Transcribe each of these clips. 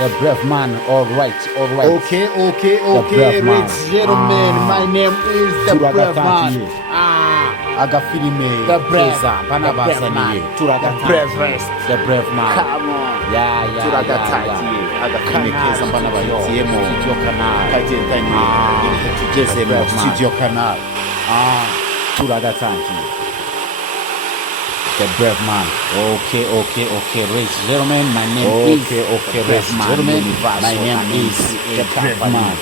The brave man, all right. Okay, ladies and gentlemen, my name is the brave man. Agafilime. The brave man. The brave man. Come on. Turagatangiye. Agafilime keza mbana bayitiyemo. Studio Canal. Kagendanye. Tugezemo Studio Canal. Turagatangiye. The brave man. Okay. Ladies and gentlemen, my name is the brave man. My name is the brave man.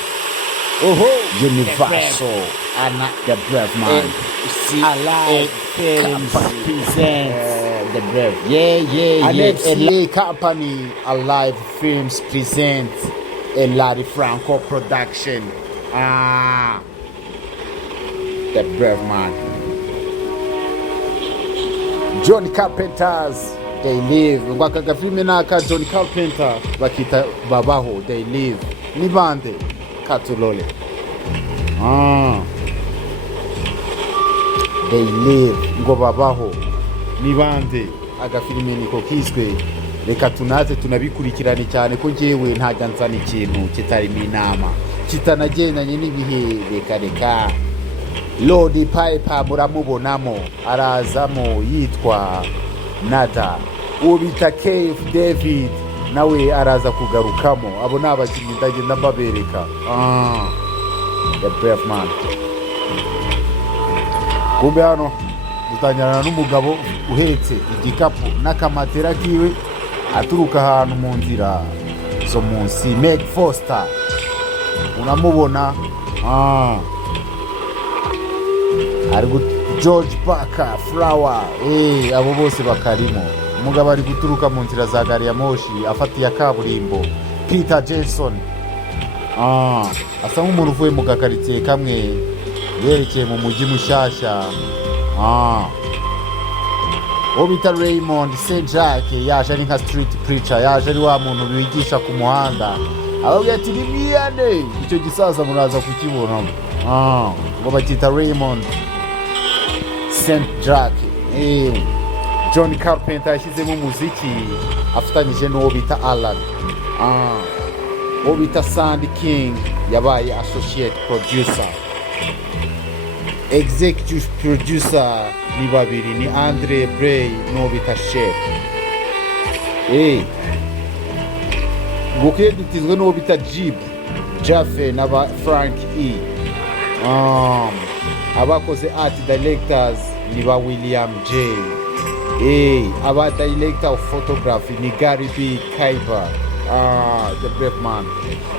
Universal. The brave man. Alive Films presents the brave. LA company. Alive Films presents a Larry Franco production. The brave man. John Carpenters, they live. Ngwaka filime naka John Carpenter bakita babaho, they live. Nibande katulole. They live ngo babaho. Nibande agafilime niko kiswe. Reka tunaze tunabikurikirana cyane ko ngewe ntajya nzana ikintu kitarimo inama. Kitanagendanye n'ibihe reka. Lodi Piper muramubonamo arazamo yitwa Nada. Ubita Cave David nawe araza kugarukamo. Abo nabakinnyi ndagenda mbabereka. The brave man. Kumbe hano dutanyana n'umugabo uhetse igikapu n'akamatera kiwe aturuka ahantu mu nzira zo munsi. Meg Foster unamubona. George Parker Flower abo bose bakarimo. Umugabo ari guturuka mu nzira za gari ya moshi afatiye akaburimbo. Peter Jason asa nk'umuntu uvuye mu gakaritsiye kamwe yerekeye mu mujyi mushyashya. Obita Raymond St. Jacques yaje ari nka street preacher, yaje ari wa muntu bigisha ku muhanda ababwira ati nimiyane. Icyo gisaza muraza kukibonamo. Ngo bakita Raymond St. Jacques. John Carpenter yashyizemo umuziki afatanyije n'uwo bita Alan. Uwo bita Sandy King yabaye associate producer. Executive producer ni babiri, ni Andre Bray n'uwo bita Chef. Ngo editizwe n'uwo bita Jaffe n'aba Frank E. Abakoze art directors ni ba William J. Aba director of photography ni Gary B. Kaiba. The brave man.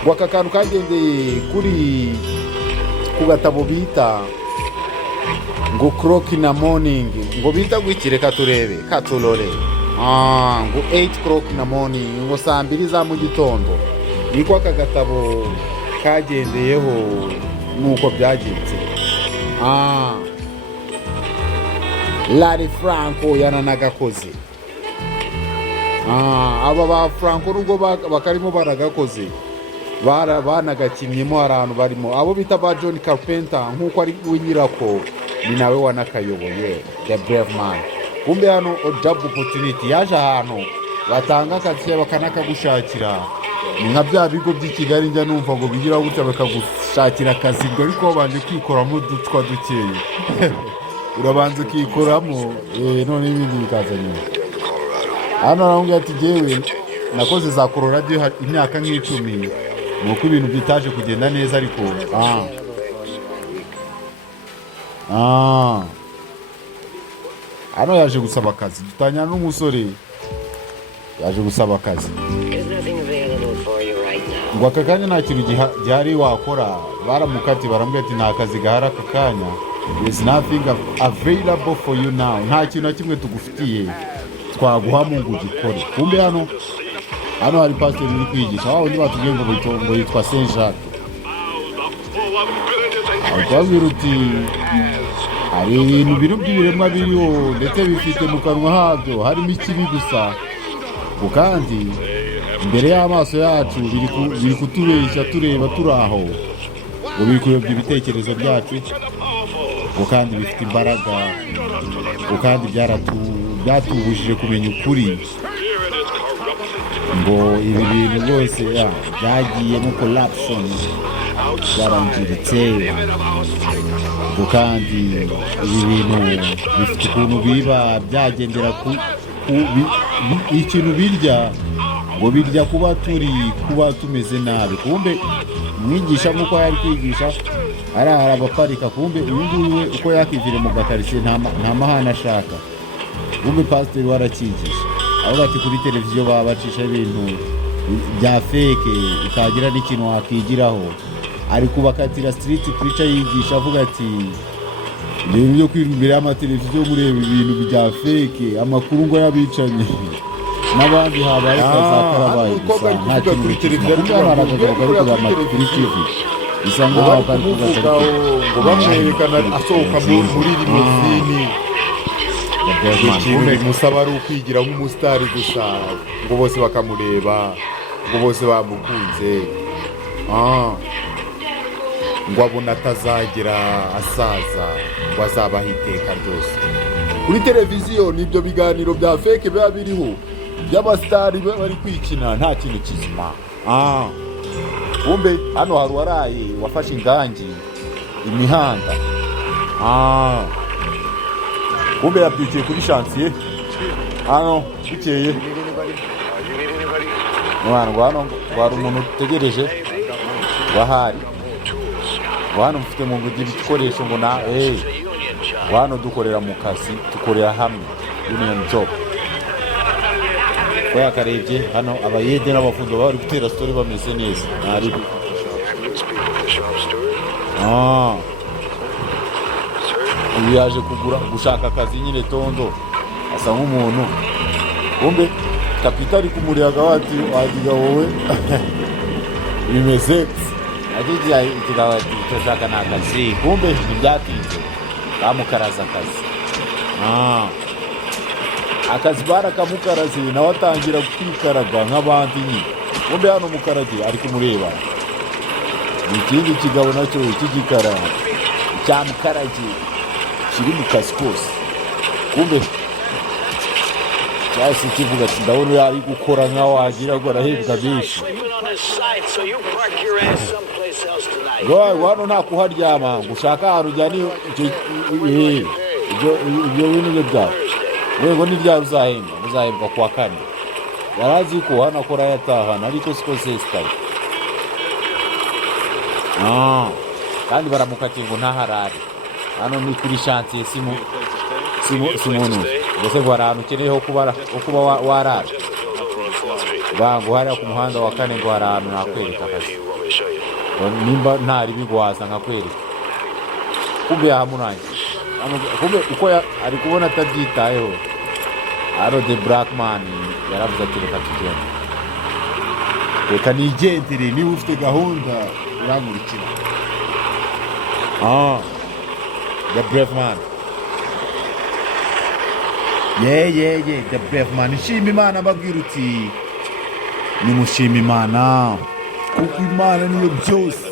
Waka kantu kagendeye kuri ku gatabo bita ngo Clock in the morning, ngo bita gwikireka turebe katulore. Ngo 8 o'clock in the morning, ngo saa 2 za mu gitondo. Niko aka gatabo kagendeyeho nuko byagenze. Larry Franco yananagakoze. Aba ba Franco rugo bakarimo baragakoze. Banagakinyemo abantu barimo. Abo bita ba John Carpenter nkuko ari winyirako ni nawe wanakayoboye. The brave man. Kumbe hano job opportunity yaje ahantu batanga akazi bakanakagushakira. Ni nka bya bigo by'i Kigali njya numva ngo bigira gutya bakagushakira akazi ngo ariko babanje kwikoramo dutwa dukeye. Urabanza ukikoramo none ibindi bikaza nyuma. Hano arambwira ati jewe nakoze za Colorado imyaka nk'icumi nuko ibintu bitaje kugenda neza ariko hano yaje gusaba akazi. Dutanyana n'umusore yaje gusaba akazi. Ngo aka kanya nta kintu gihari wakora. Baramukati barambwira ati nta kazi gahari aka kanya. There's nothing available for you now. Nta kintu na kimwe tugufitiye twaguha mu ngo ugikore. Kumbe hano hari pastor uri kwigisha. Wao ndi batubwiye ngo yitwa Saint Jacques. Ababwira uti hari ibintu by'ibiremwa biriho ndetse bifite mu kanwa habyo harimo ikibi gusa. Kandi imbere y'amaso yacu biri kutubeshya tureba turaho. Ngo biri kuyobya ibitekerezo byacu. Kandi bifite imbaraga. Kandi byatubujije kumenya ukuri. ngo ibi bintu rwose byagiyemo corruption byarangiritse ngo kandi ibi bintu bifite ukuntu biba byagendera ku ikintu birya ngo birya kuba tumeze nabi. Kumbe umwigisha nk'uko yari kwigisha ari abaparika, kumbe uyu nguyu we uko yakivire mu gakaritsiye nta mahane ashaka. Kumbe pasiteri warakigisha avuga ati kuri televiziyo baba bacisha ibintu bya feke utagira n'ikintu wakigiraho, ari kubakatira street preacher yigisha avuga ati ibintu byo kwirirwa imbere y'amateleviziyo mureba ibintu bya feke, amakuru ngo yabicanye n'abandi habaye kazakarabaye gusa nta kintu kuri televiziyo kuri TV bisa nkaho bari kuvuga ngo bamwerekana asohoka muri limuzini. Ikintu bimusaba ari ukwigira nk'umusitari gusa, ngo bose bakamureba, ngo bose bamukunze, ngo abona atazagera asaza, ngo azabaho iteka ryose. Kuri televiziyo nibyo biganiro bya feke biba biriho by'abasitari bari kwikina, nta kintu kizima. Kumbe hano hari uwaraye wafashe ingangi imihanda, kumbe yabyukiye kuri shansiye hano bukeye. Mwana ngo hano hari umuntu utegereje wahari, ngo hano mfite mu ngu ibikoresho ngo ngo hano dukorera mu kazi, dukorera hamwe union job. Ko yakarebye hano abayede n'abafundo bari gutera story bameze neza nari uyu yaje gushaka akazi nyine tondo asa nk'umuntu. Kumbe kapitali kumuriyaga wagiga wowe bimeze agiye ikigaba cyashaka n'akazi. Kumbe ntibyatinze bamukaraza akazi, akazi barakamukaraze nawe atangira kwikaraga nk'abandi nyine. Kumbe hano mukarage ari kumureba, ikindi kigabo nacyo cy'igikara cyamukarage kiri mu kazi kose. Kumbe cyasi kivuga ati ndabona yari gukora nkaho wagira ngo arahembwa byinshi. Hano nta kuharyama, ngo ushaka ahantu ujyana ibyo bintu byawe wego n'ibyaro uzahembwa kuwa kane. Yarazi ko hano akora yatahana ariko siko sesitaye, kandi baramukatiye ngo ntaharare. Hano ni kuri shansiye simuntu mbese ngo hari ahantu ukeneyeho kuba warara, ngo hariya ku muhanda wa kane ngo hari ahantu nakwereka akazi, nimba ntari bigwaza nkakwereka. Kumbe yahamurangiye, kumbe uko ari kubona atabyitayeho. Hano the black man yaravuze ati reka tugende, reka nigendere, niba ufite gahunda urankurikira. The brave man, the brave man. Nshima Imana mbabwira uti nimushima Imana kuko Imana niyo byose.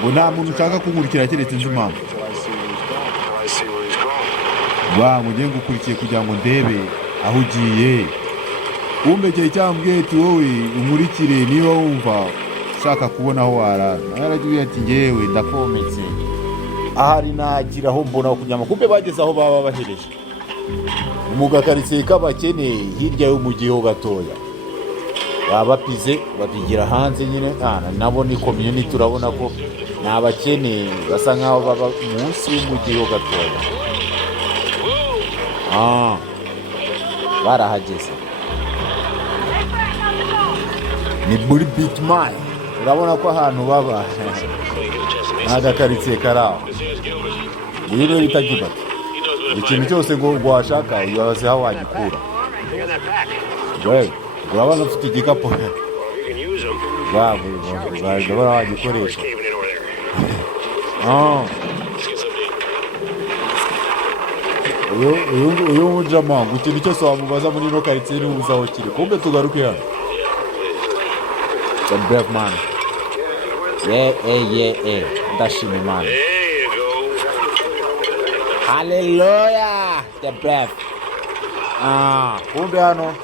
Ngo nta muntu ushaka kunkurikira keretse nzi impamvu. Ngo ngiye ngukurikiye kugira ngo ndebe aho ugiye. Kumbe cyo cyambwiye ati wowe umurikire niba wumva ushaka kubona aho warara. Yaragiye ati ngewe ndakometse ahari nagira aho mbona kunyama. Kumbe bageze aho baba bahereje mu gakaritsiye k'abakene hirya y'umujyi ho gatoya. Babapize babigira hanze nyine, nabo ni community. Turabona ko ni abakene basa nkaho baba munsi y'umujyi ho gatoya. Barahageze ni muri bitman. Urabona ko ahantu baba n'agakaritsiye karaho. Uyu rero bitagibata ikintu cyose ngo washaka uyabaze aho wagikura. Urabona ufite igikapu ndabona wagikoresha. Uyu mujama ngo ikintu cyose wamubaza muri ino karitsiye n'ubuza aho kiri. Kumbe tugaruke hano the brave man. Ndashima Imana. Hallelujah, the brave. Kumbe hano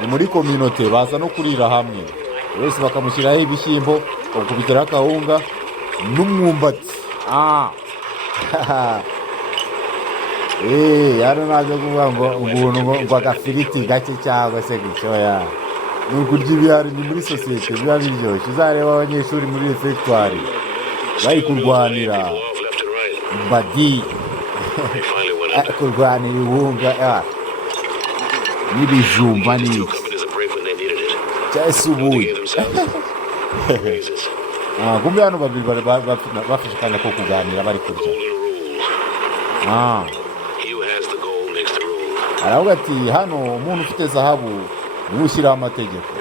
ni muri communauté baza no kurira hamwe wese bakamushyiraho ibishyimbo bakubitiraho akawunga n'umwumbati. Hano ntabwo kuvuga ngo agafiriti gake cyangwa se gicyoya, ni ukurya ibihari. Ni muri sosiyete biba biryoshye. Uzareba abanyeshuri muri refectoire bari kurwanira badi kurwanira ibunga n'ibijumba n'iki cyangwa se ubuyi. Kumbe hano babiri bafashe akanya ko kuganira bari kurya. aravuga ati hano umuntu ufite zahabu niwe ushyiraho amategeko.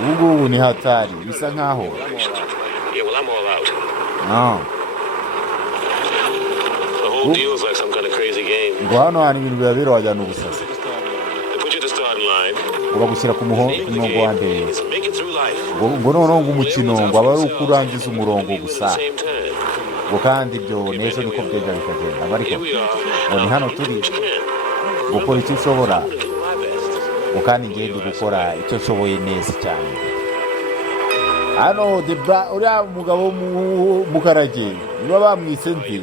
Ubu ngubu ni hatari bisa nkaho ngo hano hari ibintu bibabera wajyana ubusazi ngo bagushyira ku murongo wa mbere ngo noneho ngo umukino ngo aba ari ukurangiza umurongo gusa ngo kandi ibyo n'ejo niko byenda bikagenda. Ariko ngo ni hano turi gukora icyo ushobora ngo kandi ngende gukora icyo nshoboye neza cyane. Hano uriya mugabo mukarage niba bamwise ndi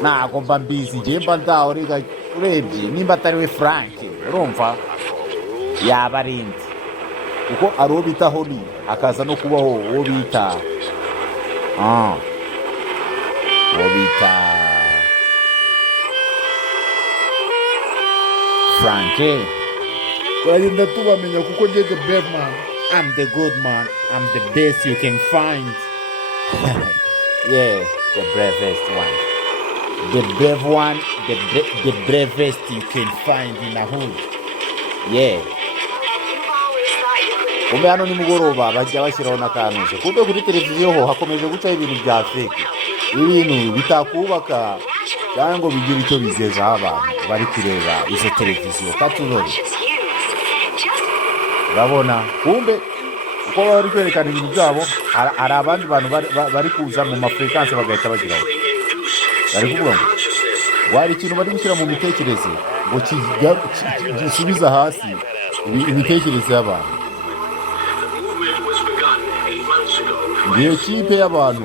ntago mba mbizi ngiye mba ndaho urebye nimba atari we Frank urumva yaba ari indi kuko ari uwo bita Honi hakaza no kubaho uwo bita Frank. Twagenda tubamenya kuko njye the brave man, I'm the good man, I'm the best you can find. Yeah, the bravest one. The brave one, the bravest you can find in a hood. Yeah. Kumbe hano ni mugoroba bajya bashyiraho n'akantu. Kumbe kuri televiziyo ho hakomeje guca ibintu bya fake. Ibintu bitakubaka cyangwa ngo bigire icyo bizeza abantu bari kureba izo televiziyo katubone. Urabona kumbe uko bari kwerekana ibintu byabo hari abandi bantu bari kuza mu mafrequence bagahita bagiraho. Bari kuvuga ngo hari ikintu bari gushyira mu mitekerereze ngo gisubiza hasi imitekerereze y'abantu. Iyo kipe y'abantu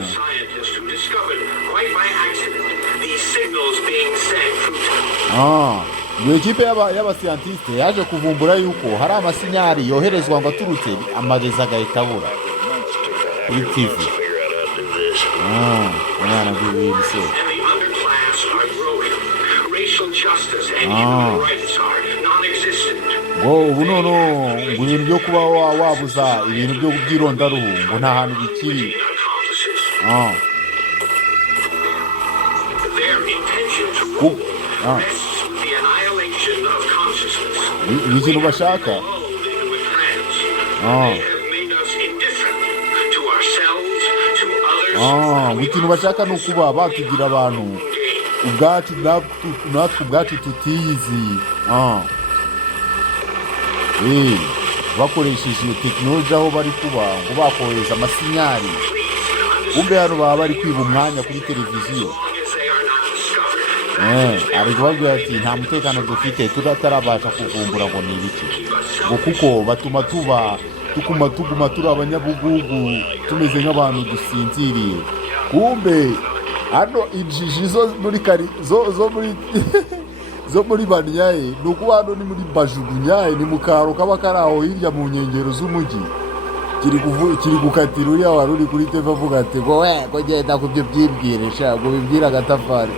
iyo kipe y'abascientiste yaje kuvumbura yuko hari amasinyari yoherezwa ngo aturutse amagezi agahita abura kuri TV. Umwana w'ibintu se ngo ubu nono ngo ibintu byo kuba wabuza ibintu byo kubyirondaruhu ngo nta hantu bikiri. Ikintu bashaka ikintu bashaka ni ukuba batugira abantu ubwacu natwe ubwacu tutiyizi bakoresheje iyo tekinoloji aho bari kuba ngo bakohereza amasinyari. Kumbe hano baba bari kwiba umwanya kuri televiziyo. Ari kubabwira ati nta mutekano dufite turatarabasha kuvumbura ngo ni ibiki ngo kuko batuma tuguma turi abanyabugugu tumeze nk'abantu dusinziriye. Kumbe hano injiji zo muri Banyaye ni ukuba hano ni muri Bajugunyaye ni mu karo kaba kari aho hirya mu nkengero z'umujyi kiri gukatira uriya wari uri kuri TV avuga ati ngo ngo genda kubyo byibwire sha ngo bibwira agatafari.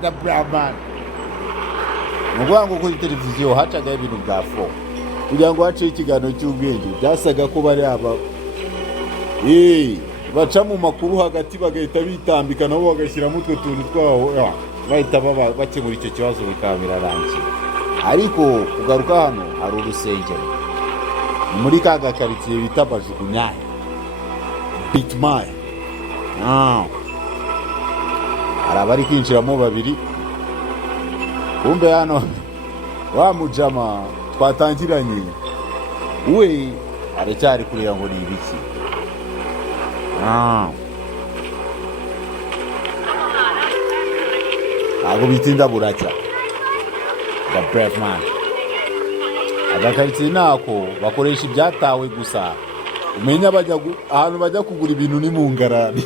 The BRAVEMAN. Ngo kuri televiziyo hacaga ibintu bya fo kugira ngo hace ikiganiro cy'ubwenge byasaga ko bari baca mu makuru hagati bagahita bitambika nabo bagashyiramo utwo tuntu twaho bahita bakemura icyo kibazo bikaba birarangiye. Ariko kugaruka hano hari urusengero muri ka gakaritsiye bita Bajugunyaye Bitmaya. hari abari kwinjiramo babiri. Kumbe hano wa mujama twatangiranye we aracyari kureba ngo ni ibiki. ntabwo bitinda buracya. The brave man. Agakaritsiye nako bakoresha ibyatawe gusa. Umenya ahantu bajya kugura ibintu ni mu ngarani.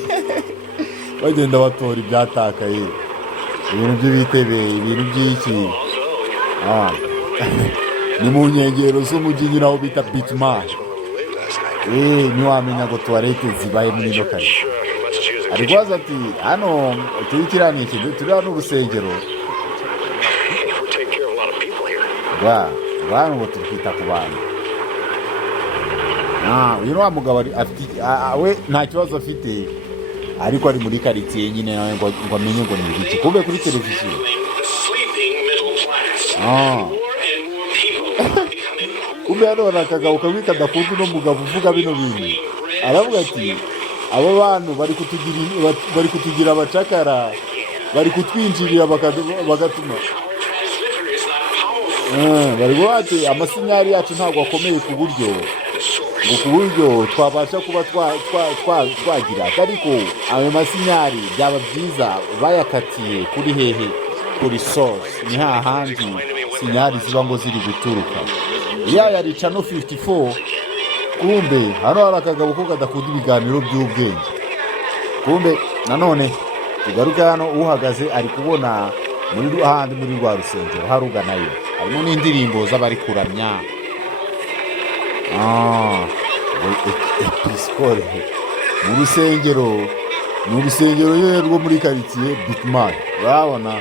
Bagenda batora ibyatakaye. Ibintu by'ibitebe, ibintu by'iki. Ni mu nkengero z'umujyi nyine aho bita BRAVEMAN. Ntiwamenya ngo tuwarete zibaye muri ino karitsiye. Ari kubaza ati hano turi kiraniki turi hano urusengero. Bantu ngo turi kwita ku bantu. Uyu ni wa mugabo we nta kibazo afite ariko ari muri karitsiye nyine nawe ngo amenye ngo ni iki kube kuri televiziyo. Ube hano akagabo kamwe kadakunda uno mugabo uvuga bino bintu. Aravuga ati abo bantu bari kutugira abacakara, bari kutwinjirira bagatuma bari bati amasinyari yacu ntabwo akomeye ku buryo twabasha kuba twagira, ariko ayo masinyari byaba byiza bayakatiye kuri hehe, kuri source, ni hahandi sinyari ziba ngo ziri guturuka. Yarica no 54. Kumbe hano hari akagabo ko kadakunda ibiganiro by'ubwenge. Kumbe nanone tugaruka hano uhagaze ari kubona muri ahandi muri rwa rusengero haruganayo harimo n'indirimbo z'abari kuramya. Episkole mu rusengero ye rwo muri karitsiye BRAVEMAN. Urabona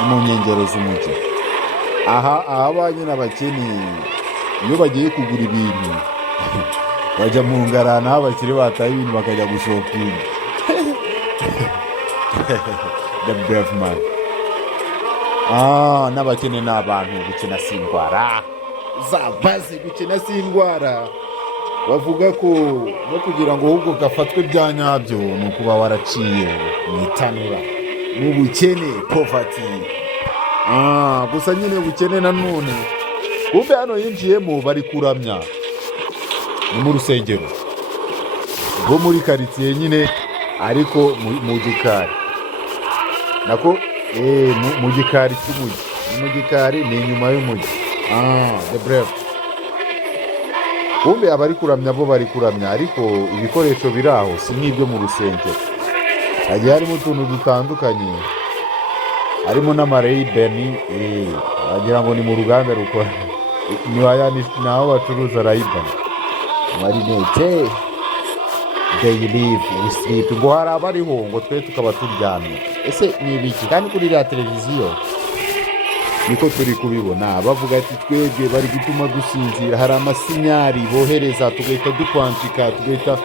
mu nkengero z'umujyi. Aba nyine abakene iyo bagiye kugura ibintu bajya mu ngarana, abakire bataye ibintu bakajya gushopinga. The BRAVEMAN. N'abakene ni abantu, gukena si indwara. Zabaze gukena si indwara. Bavuga ko no kugira ngo ahubwo gafatwe bya nyabyo ni ukuba waraciye mu itanura mu bukene, poverty. Gusa nyine ubukene nanone. Kumbe hano yinjiyemo bari kuramya. Ni mu rusengero rwo muri karitsiye nyine ariko mu gikari. Nako mu gikari cy'umujyi. Mu gikari ni inyuma y'umujyi. The brave. Kumbe abari kuramya bo bari kuramya ariko ibikoresho biraho si nk'ibyo mu rusengero. Hagiye harimo utuntu dutandukanye. Harimo n'amarayibeni, wagira ngo ni mu ruganda rukora. Naho bacuruza rayibeni. Marinete. They live, we sleep. Ngo hari abariho ngo twe tukaba turyamye. Ese ni ibiki? Kandi kuri ya televiziyo niko turi kubibona bavuga ati twebwe bari gutuma dusinzira. Hari amasinyari bohereza tugahita dukwandika tugahita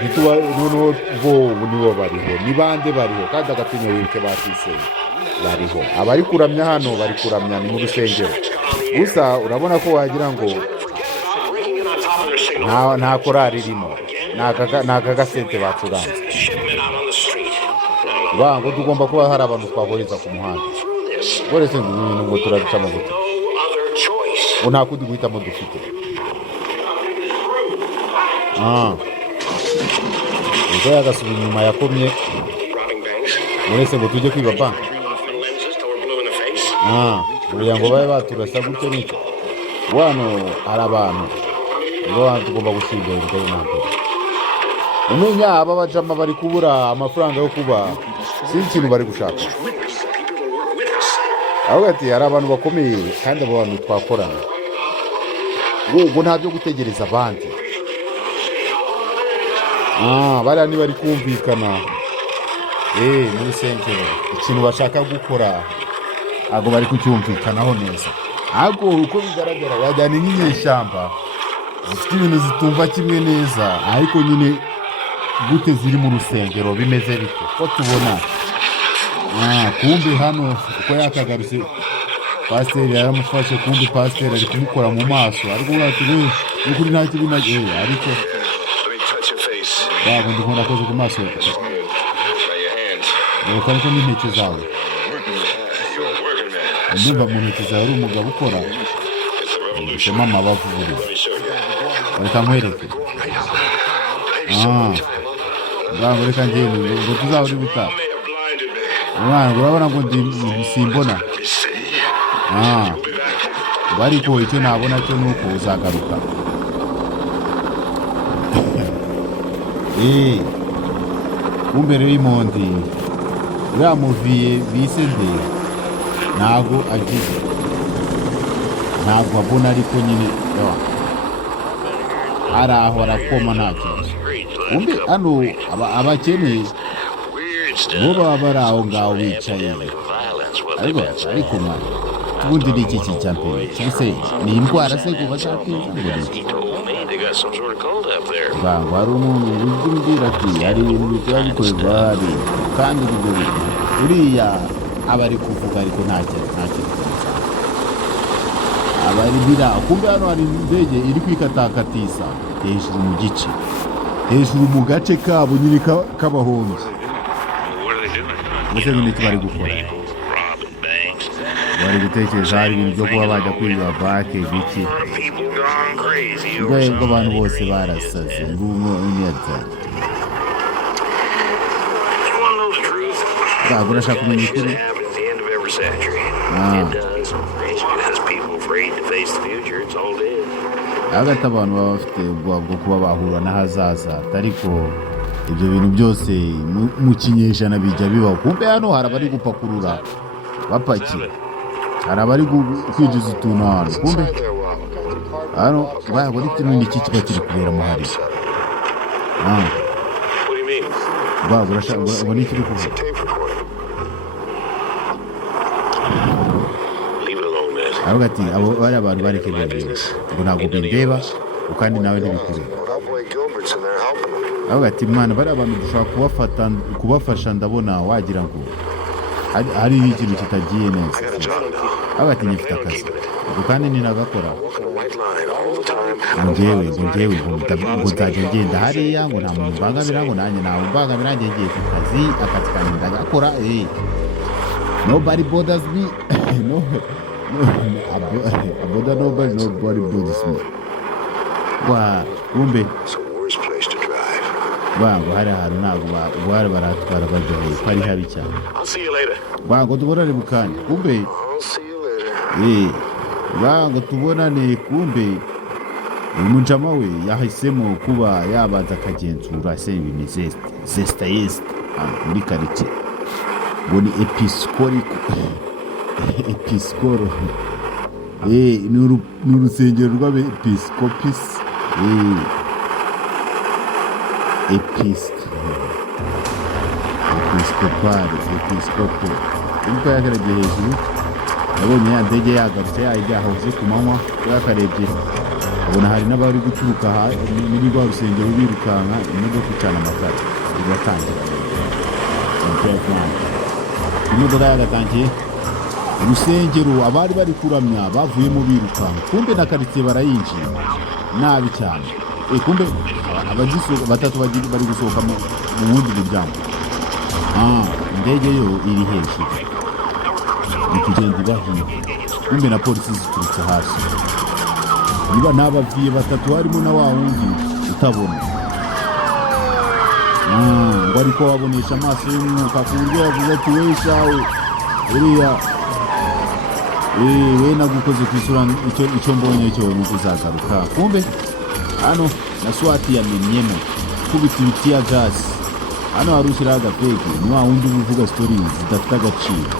ntituba noneho bo nibo bariho. Ni bande bariho kandi agatinyo wibuke batise bariho. Abari kuramya hano bari kuramya ni mu rusengero. Gusa urabona ko wagira ngo nta korari irimo, nta kagasete bacuranze. Ngo tugomba kuba hari abantu twabohereza ku muhanda. Boretse ibintu ngo turabica mu gute ngo nta kundi guhitamo dufite. Ubwo yagasubira inyuma yakomye boretse ngo tujye kwiba banki. Kugira ngo babe baturasa gutyo n'icyo. Wano hari abantu ngo tugomba gushinga imbere n'ambere. Umenya aba bajama bari kubura amafaranga yo kuba si ikintu bari gushaka. Aho ati hari abantu bakomeye kandi abo bantu twakorana. Ubwo nta byo gutegereza abandi. Bari ni bari kumvikana. Mu rusengero ikintu bashaka gukora ago bari kucyumvikanaho neza. Ago uko bigaragara wajyana n'inyeshyamba zifite ibintu zitumva kimwe neza ariko nyine gute ziri mu rusengero bimeze bite ko tubona. Kumbe hano uko yakagarutse pasiteri yaramufashe. Kumbe pasiteri ari kumukora mu maso ariko ati ukuri nta kibi nagiye ariko babo ndikunda koze ku maso. Kandi ko n'intoki zawe ndumva mu ntoki zawe ari umugabo ukora shema amabavu buri reka nkwereke. Bwangu reka ngende ngo tuzaburi buta. Mwana urabona ngo ndi simbona. Ariko icyo nabona cyo nuko uzagaruka. Umbere y'imondi uramuviye bise nde ntago agize ntabwo abona ariko nyine ari aho arakoma nta kibazo. Umbe hano abakeneye bo baba bari aho ngaho bicaye ariko mwana ubundi ni iki cya mbere cyose ni indwara se kuba zakiza ngo bango hari umuntu umbwira ati hari ibintu biba bikorerwa hari kandi ibyo bintu uriya aba ari kuvuga ariko nta kintu aba ari bira kumbe hano hari indege iri kwikatakatisa hejuru mu gice hejuru mu gace kabo nyine k'abahombyi mbese n'icyo bari gukora bari gutekereza hari ibintu byo kuba bajya kwiba bake biki ubwo abantu bose barasaze ngumo imyatsa urashaka kumenya ukuri hagati abantu baba bafite ubwoba bwo kuba bahura n'ahazaza ariko ibyo bintu byose mu kinyejana bijya bibaho kumbe hano hari abari gupakurura bapakiye hari abari kwinjiza utuntu hano kumbe hano bayabona ikintu n'iki kiba kiri kubera muhari urashaka ubona ikiri kuvuga aravuga ati abo bari abantu bareke bibiri ngo ntabwo bindeba kandi nawe ntibikureba aravuga ati mwana bari abantu dushobora kubafasha ndabona wagira ngo hari ikintu kitagiye neza aravuga ati nyifite akazi ngo kandi ninagakora njyewe ngo nzajya ngenda hariya ngo nta muntu mbangamira ngo nanjye ntawe mbangamira njye ngiye ku kazi akazi kanjye ndagakora nobody bothers me nobody bothers me kumbe bango hari ahantu ntabwo bari baratwara baryoheye ko ari habi cyane bango tubonane mu kanya kumbe bango tubonane kumbe umujama we yahisemo kuba yabanza akagenzura se ibintu zesta muri karitsiye ngo ni episikoro ni urusengero rw'abepisikopisi episkopo ubwo yakarebye hejuru abonye ya ndege yagarutse yahoze ku manywa yakarebye abona hari n'abari guturuka muri rwa rusengero birukanka imodoka icana amatara iratangira imodoka yagatangiye urusengero abari bari kuramya bavuyemo birukanka kumbe na karitsiye barayinjiye nabi cyane kumbe batatu bari gusohoka mu wundi muryango indege yo iri hejuru iri kugenda ibahiga kumbe na polisi ziturutse hasi niba n'abaviye batatu harimo na wa wundi utabona ngo ariko wabonesha amaso y'umwuka ku buryo wavuze ati we shawe uriya we nagukoze ku isura icyo mbonye cyo nuko uzagaruka kumbe hano na swati yamenyemo kubita ibiti ya gasi hano hari ushyiraho agapege ni wa wundi uvuga sitori zidafite agaciro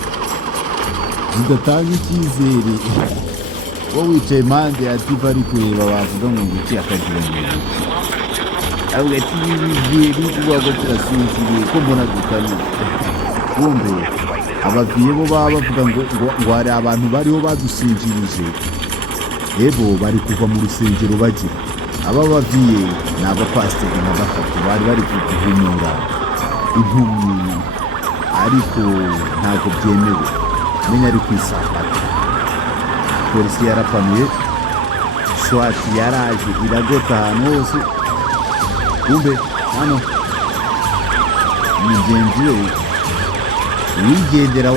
zidatanga icyizere wowe wicaye impande ya tiva ari kureba wavuga ngo ngiki akagira ngo ngiki avuga ati bigiye bikuvuga ko turasinziriye ko mbona dukanye kumbe abaviye bo baba bavuga ngo hari abantu bariho badusinzirije ebo bari kuva mu rusengero bagira aba baviye ni abapasiteri na batatu bari guhumura impumyi ariko ntabwo byemewe menya ari kwisambata polisi yarapanuye swati yaraje iragota ahantu hose kumbe hano mugenzi we wigendera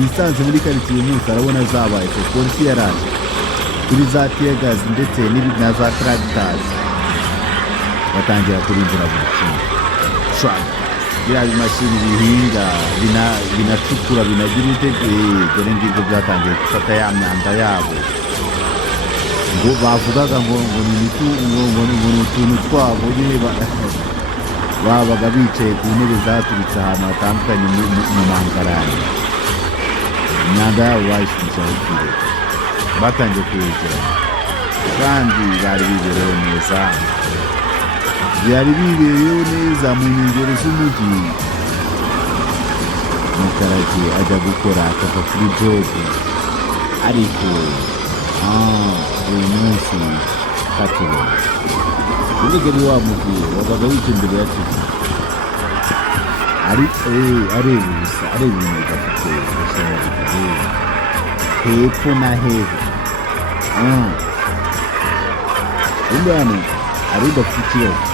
wisanze muri karitsiye munsi arabona zabaye polisi yaraje kuri za tiyagazi ndetse na za tractors batangira kurinjira buri kimwe biriya bimashini bihinga binacukura binagira itegeko dore ngibyo byatangiye gufata ya myanda yabo ngo bavugaga ngo ni utuntu twabo babaga bicaye ku ntebe zaturutse ahantu hatandukanye mu mangarani imyanda yabo bayishyushya kure batangiye kuyegeranya kandi bari biberewe neza mu nkengero z'umujyi mukarage ajya gukora akava kuri jobu ariko uyu munsi katubona urugero wamubwiye wabaga wicaye imbere ya TV areba ubusa areba ibintu bidafite ubushobozi hepfo na hepfo undi hano ari udafite ikibazo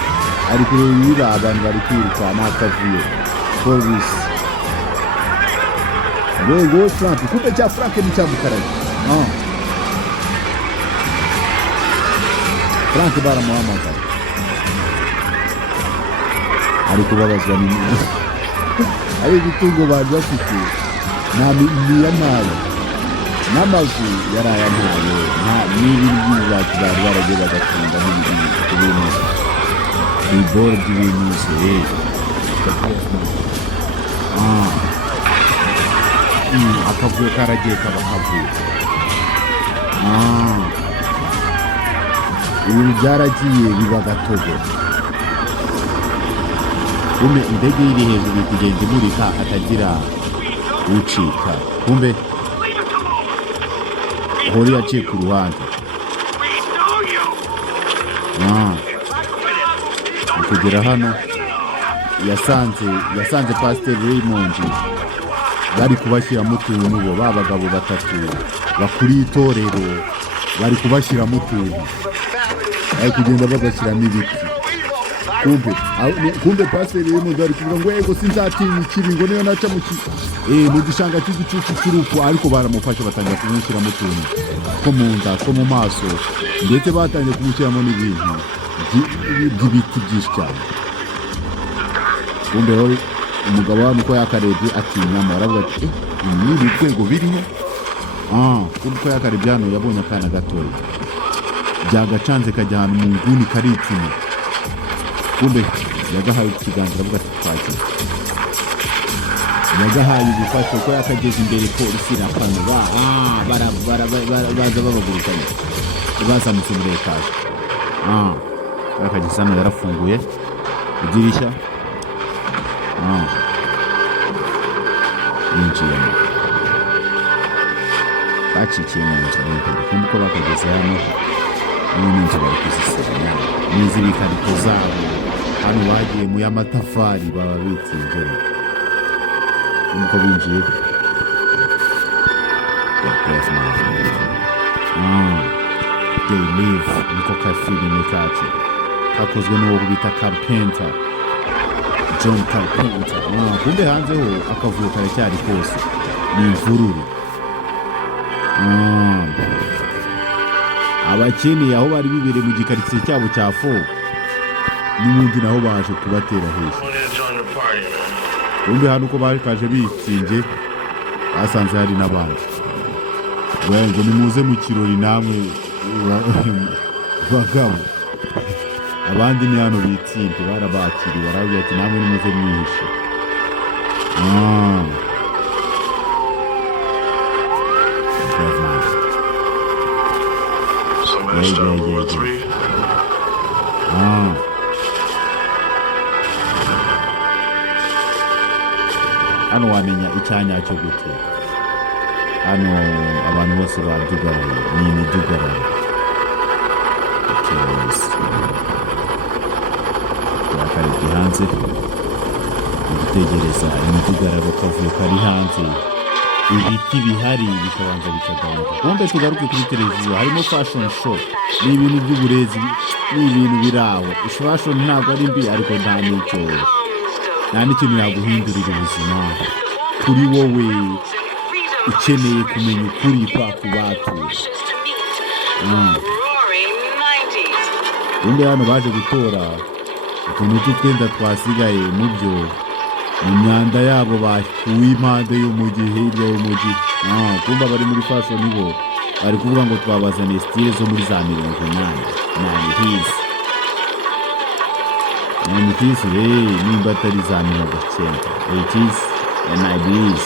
ari kureba ibiba abantu bari kwiruka n'akavuyo polisi rwego Frank kumbe cya Frank ni cya Mukarage Frank baramuhamagara ari kubabazwa n'ibintu ari ibitungo bari bafite n'iyamaye n'amazu yari ayamaye n'ibindi by'ububati bari baragiye bagafunga n'ibintu ibiboro by'ibintu akavuyo karagiye kaba kavuye ibintu byaragiye biba gatogo kumbe indege iri hejuru kugenda imurika atagira ucika kumbe hori yaciye ku ruhande kugera hano yasanze Pasiteri Raymond bari kubashyiramo utuntu bo babagabo batatu bakuriye itorero bari kubashyiramo utuntu bari kugenda bagashyiramo ibiti kumbe Pasiteri Raymond bari kuvuga ngo yego sinzatinya ikibi ngo niyo naca mu gishanga cy'igicucu cy'urupfu ariko baramufashe batangira kumushyiramo utuntu two mu nda two mu maso ndetse batangiye kumushyiramo n'ibintu by'ibiti byinshi cyane kumbe rero umugabo wa nuko yakarebye atinyamo aravuga ati ibi bitego biriho kumbe ko yakarebye hano yabonye akana gatoya byagacanze kajya ahantu mu nguni karitsina kumbe yagahaye ikiganza aravuga ati twakira yagahaye ubufasha ko yakageze imbere polisi irapanura baza babagurukanye bazamutse muri etaje akagisa hano yarafunguye idirishya yinjiyemo bacikiye mu nzu n'imbere kumva uko bakageze hano n'inzu bari kuzisenya n'iz'ibikarito zabo hano bagiye mu y'amatafari baba bitsinjira kumva uko binjiye they live niko kafilime kacu kakozwe n'uwo bita Carpenter John Carpenter kumbe hanze ho akavuyo karacyari kose ni imvururu abakeneye aho bari bibereye mu gikaritsiye cyabo cya fo n'ubundi naho baje kubatera hejuru kumbe hano uko bakaje bitsinze basanze hari n'abandi ngo nimuze mu kirori namwe bagabo abandi ni hano bitsinze barabakiriye barabwira ati namwe nimuze mwihishe hano wamenya icyanya cyo guteka hano abantu bose badugaraye ni imidugararo twakaribye hanze gutegereza imidugararo kavuyo kari hanze ibiti bihari bikabanza bikagabanuka kumbe tugaruke kuri televiziyo harimo fashion show ni ibintu by'uburezi ni ibintu biraho fashion ntabwo ari mbi ariko nta n'ikintu yaguhindurira ubuzima kuri wowe ukeneye kumenya ukuri kwa kubatuye kumbe hano baje gutora utuntu tw'utwenda twasigaye mu byo mu myanda yabo bakuye impande y'umujyi, hirya y'umujyi. Kumva bari muri fashion bo bari kuvuga ngo twabazaniye style zo muri za 90s nimba atari za 80s and 90s.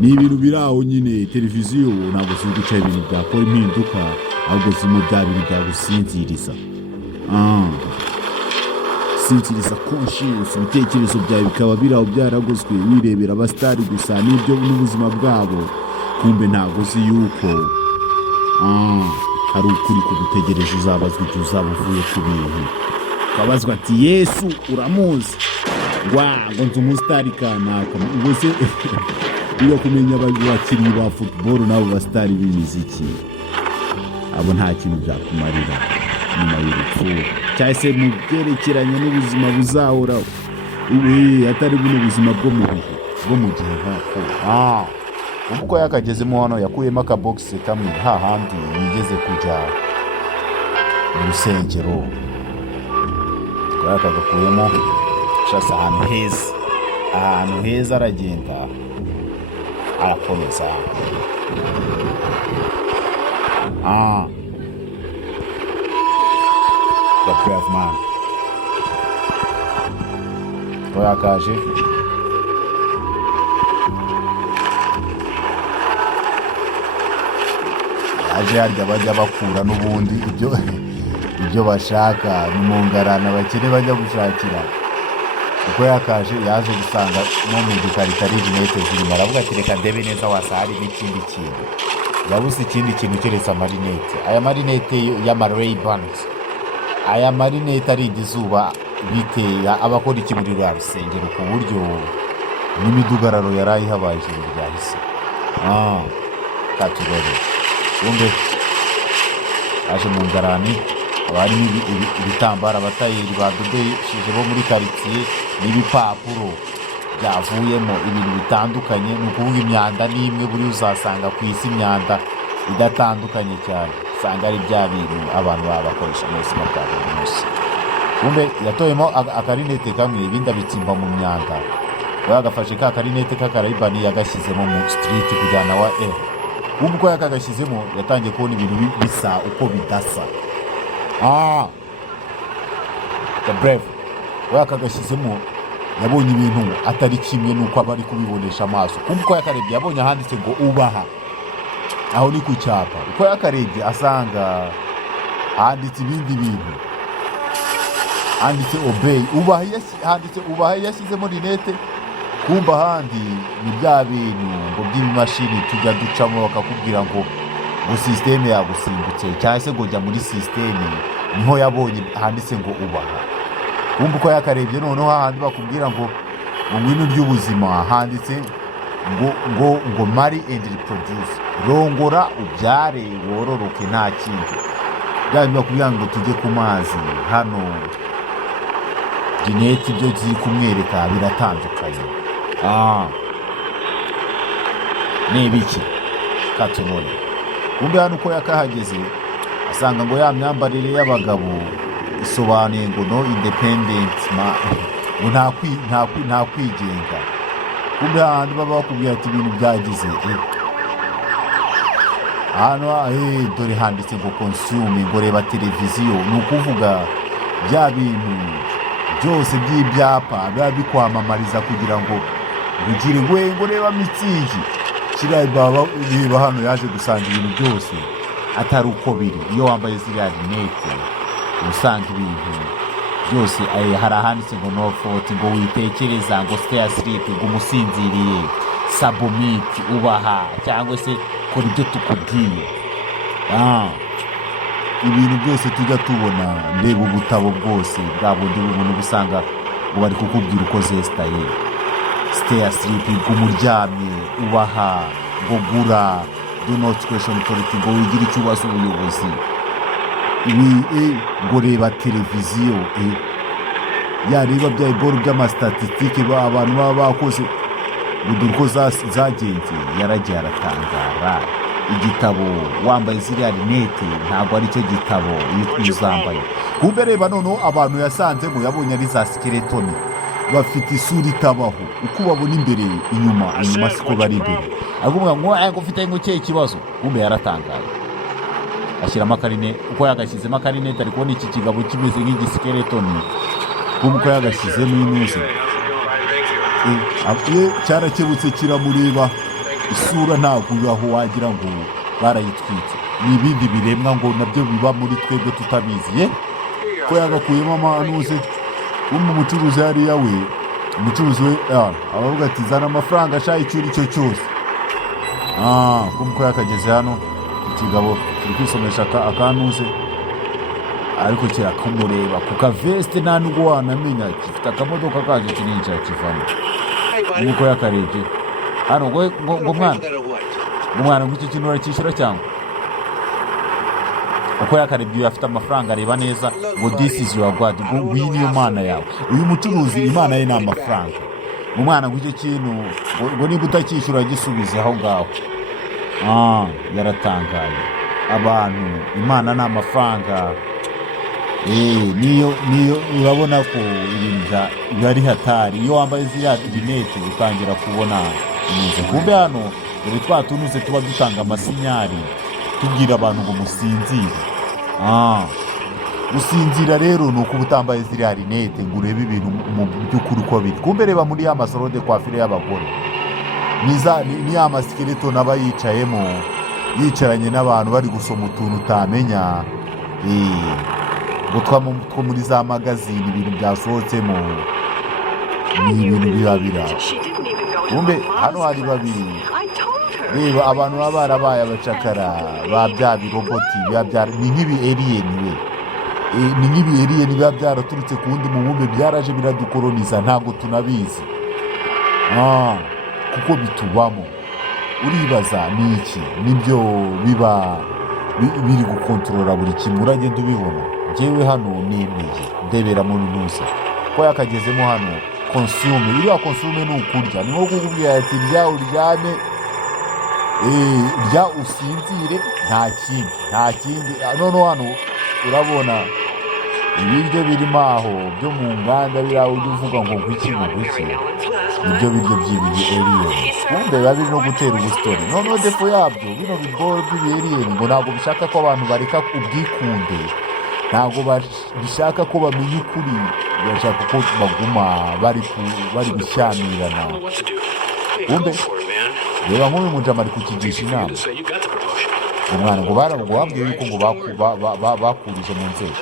Ni ibintu biraho nyine. Televiziyo ntabwo ziri guca ibintu byakora impinduka, ahubwo zirimo bya bintu byagusinziriza. Sinziriza conscience, ibitekerezo byawe bikaba biraho byaragozwe wirebera abasitari gusa n'ibyo n'ubuzima bwabo, kumbe ntabwo uzi yuko hari ukuri kugutegereje uzabazwa igihe uzaba uvuye ku bintu. Ukabazwa ati Yesu uramuzi, ngo nzi umusitari kanaka. Ubwo se iyo kumenya abakinnyi ba football n'abo basitari b'imiziki, abo nta kintu byakumarira nyuma y'urupfu, cyangwa se mu byerekeranye n'ubuzima buzahoraho, atari buno buzima bwo mu bihe bwo mu gihe nk'ako. Ubwo yakagezemo hano yakuyemo akabogisi kamwe hahandi yigeze kujya mu rusengero, yakagakuyemo shasa ahantu heza aragenda arakomeza. The brave man ko yakaje harya bajya bakura n'ubundi ibyo bashaka ni mu ngarana bakene bajya gushakira. Uko yakaje yaje gusanga no mu dukarita rinete zirimo, aravuga ati reka ndebe neza wasa hari n'ikindi kintu. Yabuze ikindi kintu keretse amarinete. Aya marinete y'ama-Ray-Bans, aya marinete arinda izuba bitera abakora iki muri rwa rusengero, ku buryo n'imidugararo yarayihabaye ijoro ryahise. Katurore umbe aje mu ngarani, harimo ibitambaro abatayeri badodesheje bo muri karitsiye n'ibipapuro byavuyemo ibintu bitandukanye. Ni ukuvuga imyanda n'imwe buri uzasanga ku isi, imyanda idatandukanye cyane, usanga ari bya bintu abantu baba bakoresha mu buzima bwa buri munsi. Kumbe yatoyemo akarinete kamwe, ibindi abitsimba mu myanda. Bagafashe ka karinete k'akarayibani yagashyizemo mu street kujyana wa kumbe uko yakagashyizemo yatangiye kubona ibintu bisa uko bidasa. The brave yakagashyizemo yabonye ibintu atari kimwe nuko abari kubibonesha amaso. Kumbe uko yakarebye yabonye ahanditse ngo ubaha, aho ni ku cyapa. Uko yakarebye asanga handitse ibindi bintu, handitse obey, handitse ubaha yashyizemo rinete. Kumbe ahandi ni bya bintu ngo by'imashini tujya ducamo bakakubwira ngo systeme yagusimbutse, cyangwa se ngo jya muri systeme, niho yabonye handitse ngo ubaha. Kumbe uko yakarebye noneho ahandi bakubwira ngo mu bintu by'ubuzima handitse ngo marry and reproduce, rongora ubyare wororoke nta kindi. Bya bintu bakubwira ngo tujye ku mazi hano, rinete ibyo ziri kumwereka biratandukanye. Ni ibiki katunone. Kumbe hano uko yakahageze asanga ngo ya myambarire y'abagabo isobanuye ngo no independent, ngo nta kwigenga. Kumbe handi baba bakubwira ati ibintu byagize hano dore handitse ngo consume, ngo reba televiziyo. Ni ukuvuga bya bintu byose by'ibyapa biba bikwamamariza kugira ngo ugire ngo reba mitsingi. Kiriya baba reba hano yaje gusanga ibintu byose atari uko biri. Iyo wambaye ziriya rinete usanga ibintu byose hari ahanditse ngo no fault, ngo witekereza, ngo stay asleep, ngo umusinziriye, submit, ubaha, cyangwa se kora ibyo tukubwiye. Ibintu byose tujya tubona, ndeba ubutabo bwose bwa bundi bw'umuntu busanga ngo bari kukubwira uko zestaye. Stay asleep, ngo umuryamye, ubaha, ngo gura, do not question authority, ngo wigire icyo ubaza ubuyobozi. Ngo reba televiziyo, yareba bya iboro by'amastatistike abantu baba bakoze, ngo dore uko zagenze. Yaragiye aratangara igitabo wambaye ziriya rinete ntabwo ari cyo gitabo iyo uzambaye. Kumbe reba noneho abantu yasanzemo yabonye ari za skeletoni bafite isura itabaho, uko babona imbere inyuma siko bari imbere. Avuga ngo ufite nk'uke ikibazo, kumbe yaratangaye ashyiramo akarine. Uko yagashyizemo akarinete ari kubona iki kigabo kimeze nk'igiskeletoni, kumbe uko yagashyizemo inuze cyarakebutse kiramureba, isura ntabwo ibaho, wagira ngo barayitwitse. Ni ibindi biremwa ngo nabyo biba muri twebwe tutabizi ko yagakuyemo amanuze. Umucuruzi hariya we, umucuruzi we aravuga ati zana amafaranga ashaka icyo ari cyo cyose. Ko yakageze hano ikigabo kiri kwisomesha akanuze, ariko kirakumureba ku kaveste nta nubwo wanamenya gifite akamodoka kaje kinini cyakivamo. Nuko yakarebye hano ngo mwana ngo iki kintu uracyishyura cyangwa uko yakarebye afite amafaranga areba neza ngo this is your God, ngo iyi niyo mana yawe. Uyu mucuruzi imana ye ni amafaranga. Umwana ngo icyo kintu ngo niba utacyishyura gisubize aho ngaho. Yaratangaye. Abantu imana ni amafaranga. Niyo urabona ko ibintu byari hatari. Iyo wambaye ziriya rinete utangira kubona neza. Kumbe hano dore twa tunuze tuba dutanga amasinyari tubwira abantu ngo musinzire. Gusinzira rero ni ukuba utambaye ziriya rinete ngo urebe ibintu mu by'ukuri uko biri. Kumbe reba muri ya masorode kwafire y'abagore, ni ya maskeletoni aba yicayemo, yicaranye n'abantu bari gusoma utuntu utamenya, ngo two muri za magazine, ibintu byasohotsemo ni ibintu biba biraba. Kumbe hano hari babiri. Reba abantu baba barabaye abacakara ba bya biroboti ni nk'ibi-alien ni nk'ibi-alien biba byaraturutse ku wundi mubumbe, byaraje biradukoloniza ntabwo tunabizi kuko bitubamo. Uribaza ni iki? Nibyo biba biri gukontorora buri kimwe, uragenda ubibona. Njyewe hano nemeye ndebera mu ntuza ko yakagezemo hano consume. Iriya consume ni ukurya, ni nko kukubwira ati rya uryame, rya usinzire, nta kindi. Noneho hano urabona ibiryo birimo aho byo mu nganda biriya ujya uvuga ngo ngwiki nibyo biryo by'ibi-alien. Kumbe biba biri no gutera ubusitoni. Noneho defo yabyo bino bigoro by'ibi-alien ngo ntabwo bishaka ko abantu bareka ubwikunde, ntabwo bishaka ko bamenya ukuri, bashaka ko baguma bari gushyamirana. Kumbe reba nk'uyu mujama ari kukigisha inama umwana ngo bambwiye yuko ngo bakurije mu nzego.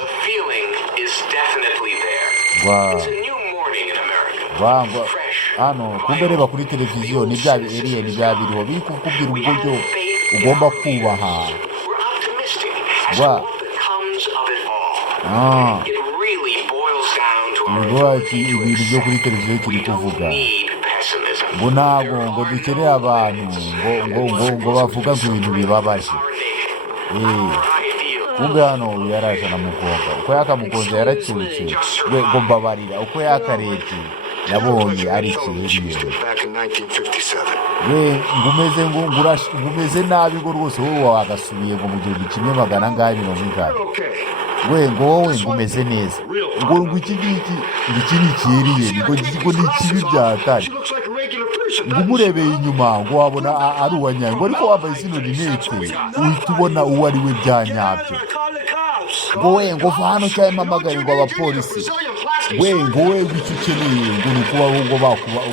Hano kumbe reba kuri televiziyo ni bya bi-alien bya biriho biri kukubwira uburyo ugomba kubaha. Ibintu byo kuri televiziyo kiri kuvuga ngo ntabwo ngo dukeneye abantu ngo bavuga ngo ibintu bibabaje. Kumbe hano yaraje anamugonga. Uko yakamugonze yaracyutse, we ngo mbabarira. Uko yakarebye yabonye ari ikirere, we ngumeze nabi ngo rwose wowe wagasubiye ngo mu 1990. We ngo wowe ngumeze neza ngo iki ngiki ni ikirere, ngo ni ikibi byatari. Ngo umurebeye inyuma ngo wabona ari uwanyaye, ngo ariko wambaye zino rinete uhita ubona uwo ari we byanyabyo. Ngo we ngo va hano cyangwa mpamagare ngo abapolisi. We ngo we icyo ukeneye ngo ni ukubaho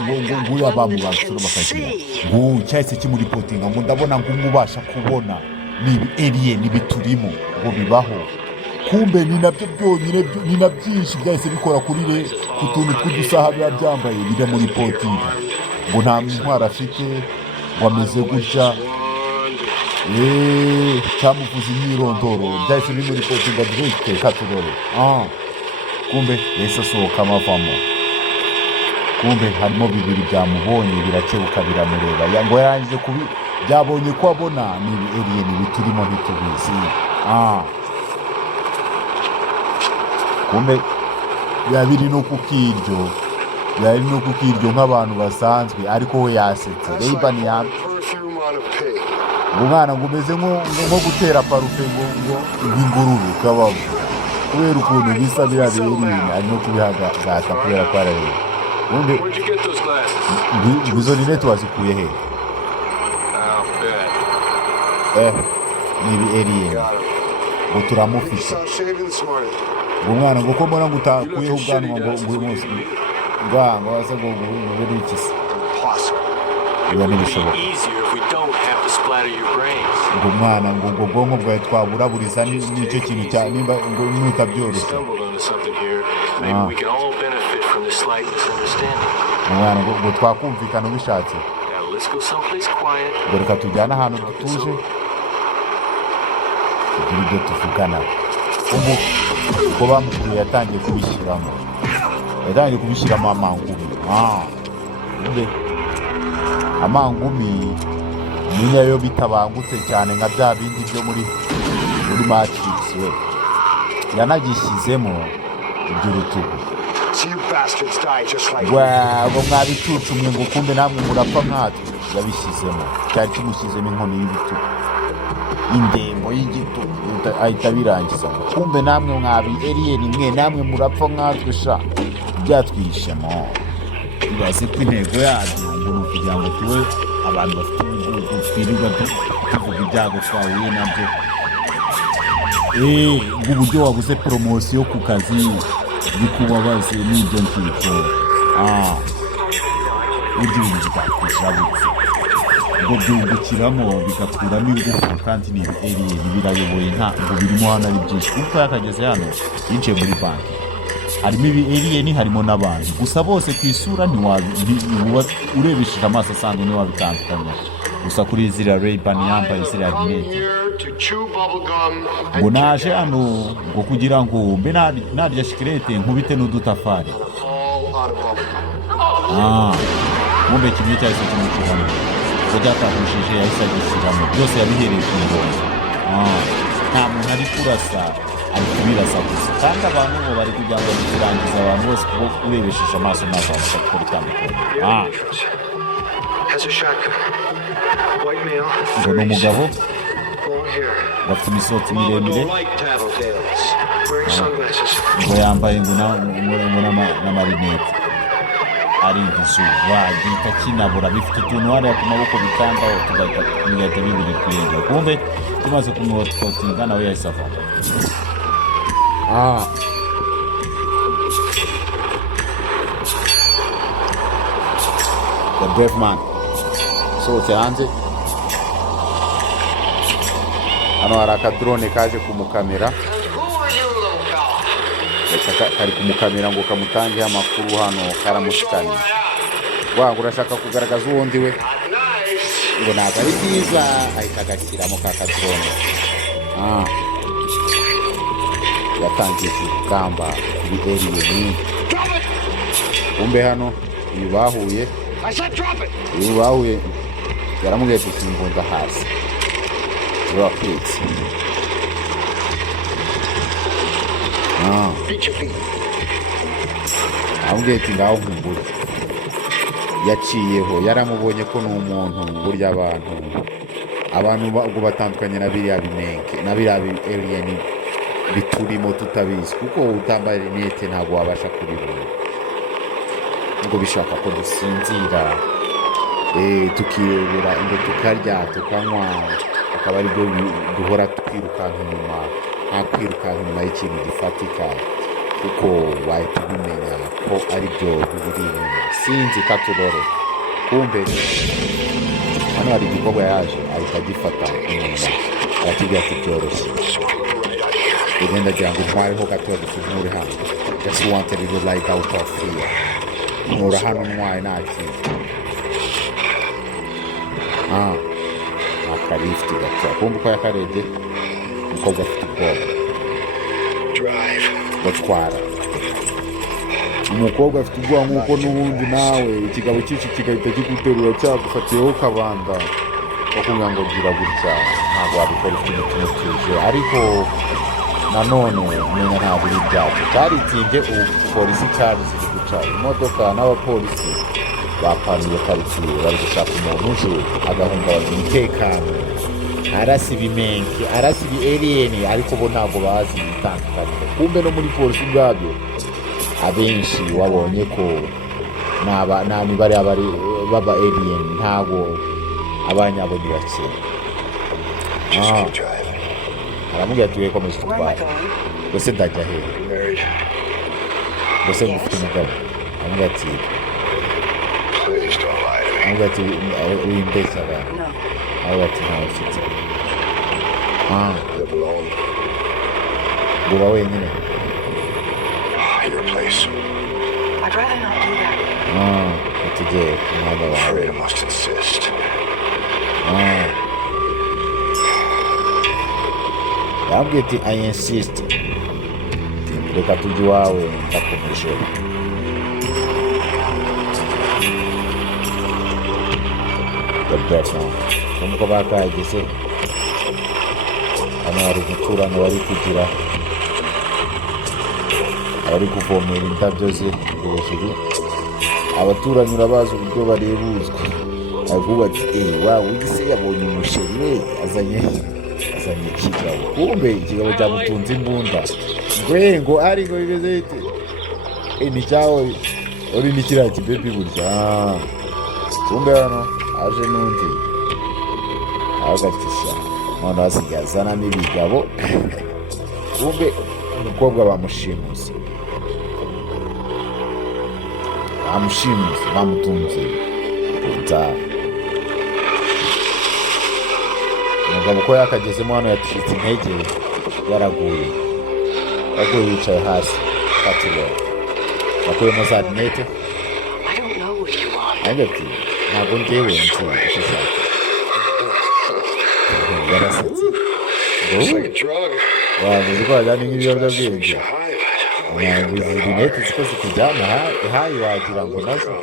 ngo uyabamubashura bakagira ngo cyahise kimuripotinga ngo ndabona ngo umubasha kubona ni biturimo ngo bibaho. Kumbe ni nabyo byonyine, ni na byinshi byahise bikora kuri ku tuntu tw'udusaha biba byambaye bijya muri potinga ngo nta ntwara afite, ngo ameze gutya, cyamuvuze imyirondoro byahise biri muri potinga direct katurore. Kumbe yahise asohoka amavamo. Kumbe harimo bibiri byamubonye birakebuka biramureba, ngo yarangije byabonye ko abona ni ibi-alien biturimo ntitubizi. Kumbe yabiri no kukiryo nk'abantu basanzwe, ariko we yasetse. Reba ni umwana ngo umeze nko gutera parufe ngo ingurube kabaho kubera ukuntu bisa birabera ibintu ari no kubihagata kubera ko arareba ubundi izo rinete wazikuye he nibi alien ngo turamufisha umwana ngo ko mbona ngo utakuyeho ubwanwa ngo uyu munsi ngo wasa ngo ube ikisi biba ntibishoboka ngo umwana ngo ubwonko bwawe twaburaburiza n'icyo kintu cya nimba ngo nutabyoroshye umwana ngo twakumvikana ubishatse ngo reka tujyane ahantu dutuje kugira ibyo tuvugana ubu uko bamukuriye yatangiye kubishyiramo amangumi amangumi ni nayo bitabangutse cyane nka bya bindi byo muri hacitse we yanagishyizemo iby'urutugu ngo mwabicucumwe ngo kumbe namwe murapfa nkatwe yabishyizemo cyari kimushyizemo inkoni y'ibitugu indembo y'igitugu ahita birangiza ngo kumbe namwe mwabi alien mwe namwe murapfa nkatwe sha byatwishemo ibaze ko intego yabyo ngo ni ukugira ngo tube abantu bafite ubuvuzi twirirwa tuvuga ibyago twahuye nabyo uburyo wabuze poromosiyo ku kazi bikubabaze n'ibyo ngibyo burya ibintu byakushabutse ngo byungukiramo bigakuramo ingufu kandi ni alien birayoboye ntabwo birimo hano ari byinshi kuko yakageze hano yinjiye muri banki harimo alien harimo n'abantu gusa bose ku isura urebesheje amaso asanzwe ntiwabitandukanya gusa kuri ziriya Ray-Ban yambaye ziriya rinete ngo naje hano ngo kugira ngo mbe narya shikirete nkubite n'udutafari mumbe kimwe cyahise kimushyiramo ngo byatakushije yahise agishyiramo byose yabihereye ku murongo nta muntu ari kurasa ari kubirasa gusa kandi abantu bo bari kugira ngo birangize abantu bose kuko urebesheje amaso ntabwo babasha gukora itandukanye ngo ni umugabo bafite imisotsi miremire ngo yambaye ngo n'amarinete arinda izuba gihita kinabura bifite utuntu hariya ku maboko bikandaho tugahita bibiri kwiyongera kumbe tumaze kumwotinga nawe yahise avamo the BRAVEMAN sohotse hanze hano hari akadrone kaje kumukamera kari kumukamera ngo kamutangeho amakuru hano karamushikanye ngo urashaka kugaragaza uwundi we ngo ntabwo ari byiza ahita agashyiramo ka kadrone yatangiye kugamba kuri alien kumbe hano uyu bahuye yaramubwiye ati imbunda hasi rockets amubwiye ati ngaho nkumbure yaciyeho yaramubonye ko ni umuntu burya abantu ubwo batandukanye na biriya bimenke na biriya alien biturimo tutabizi kuko utambaye rinete ntabwo wabasha kubibona ngo bishaka ko dusinzira tukirebera ngo tukarya tukanywa akaba ari byo duhora twirukanka inyuma nta kwirukanka inyuma y'ikintu gifatika kuko wahita ubimenya ko ari byo biri inyuma sinzi katurore kumbe hano hari igikobwa yaje ahita agifata umunwa arakibwira ati byoroshye ugenda agira ngo ntwareho gatoya gusa nturi hano just wanted to light out of fear nkura hano ntwaye nta kintu akarifiti gatoya kumva uko yakarebye umukobwa afite ubwoba batwara umukobwa afite ubwoba nk'uko n'ubundi nawe ikigabo cyinshi kigahita kiguterura cyagufatiyeho kabanda bakubwira ngo gira gutya ntabwo wabikora ufite umutima utuje ariko nanone umenya ntabwo uri ibyacu cyaritsibye ubu polisi cyari ziri guca imodoka n'abapolisi bapanuye karitsiye bari gushaka umuntu uje agahungabanya umutekano arasa ibimenke, arasa ibi alien, ariko bo ntabwo bazi itandukaniro. Kumbe no muri polisi ubwabyo abenshi wabonye ko nta mibare baba alien, ntabwo abanyabo ni bake. Aramubwira ati wekomeze utware, gusa ndajya hehe, gusa ngufite umugabo. Aramubwira ati wimbeshya abantu. Aramubwira ati ntawe ufite. Buba wenyine. Utugeye ku mwanya wawe. Yambwiye ati I insist. Reka tujye iwawe ndakomeje. Nk'uko bakahageze, hano hari umuturanyi wari kugira, abari kuvomera indabyo ze hejuru. Abaturanyi urabazi uburyo barebuzwa, aravuga ati wawe ugise yabonye umusheri we azanye ikigabo. Kumbe ikigabo cyamutunze imbunda, ngo ari ngo bimeze bite, ni cyawe uri ni kiriya kibebi burya. Kumbe hano aje n'undi agatisha, none asigaye azana n'ibigabo. Kumbe umukobwa bamushimuse, bamutunze inzara. Umugabo uko yakagezemo hano yacitse intege, yaraguye yicaye hasi katiro. Bakuyemo za rinete, ati ntabwo njyewe nzi icyo ushaka. Yarasetse, wavuze ko wajyana nk'ibiyobyabwenge. Ntabwo izi rinete ziko zikujyana hayi wagira ngo nazo.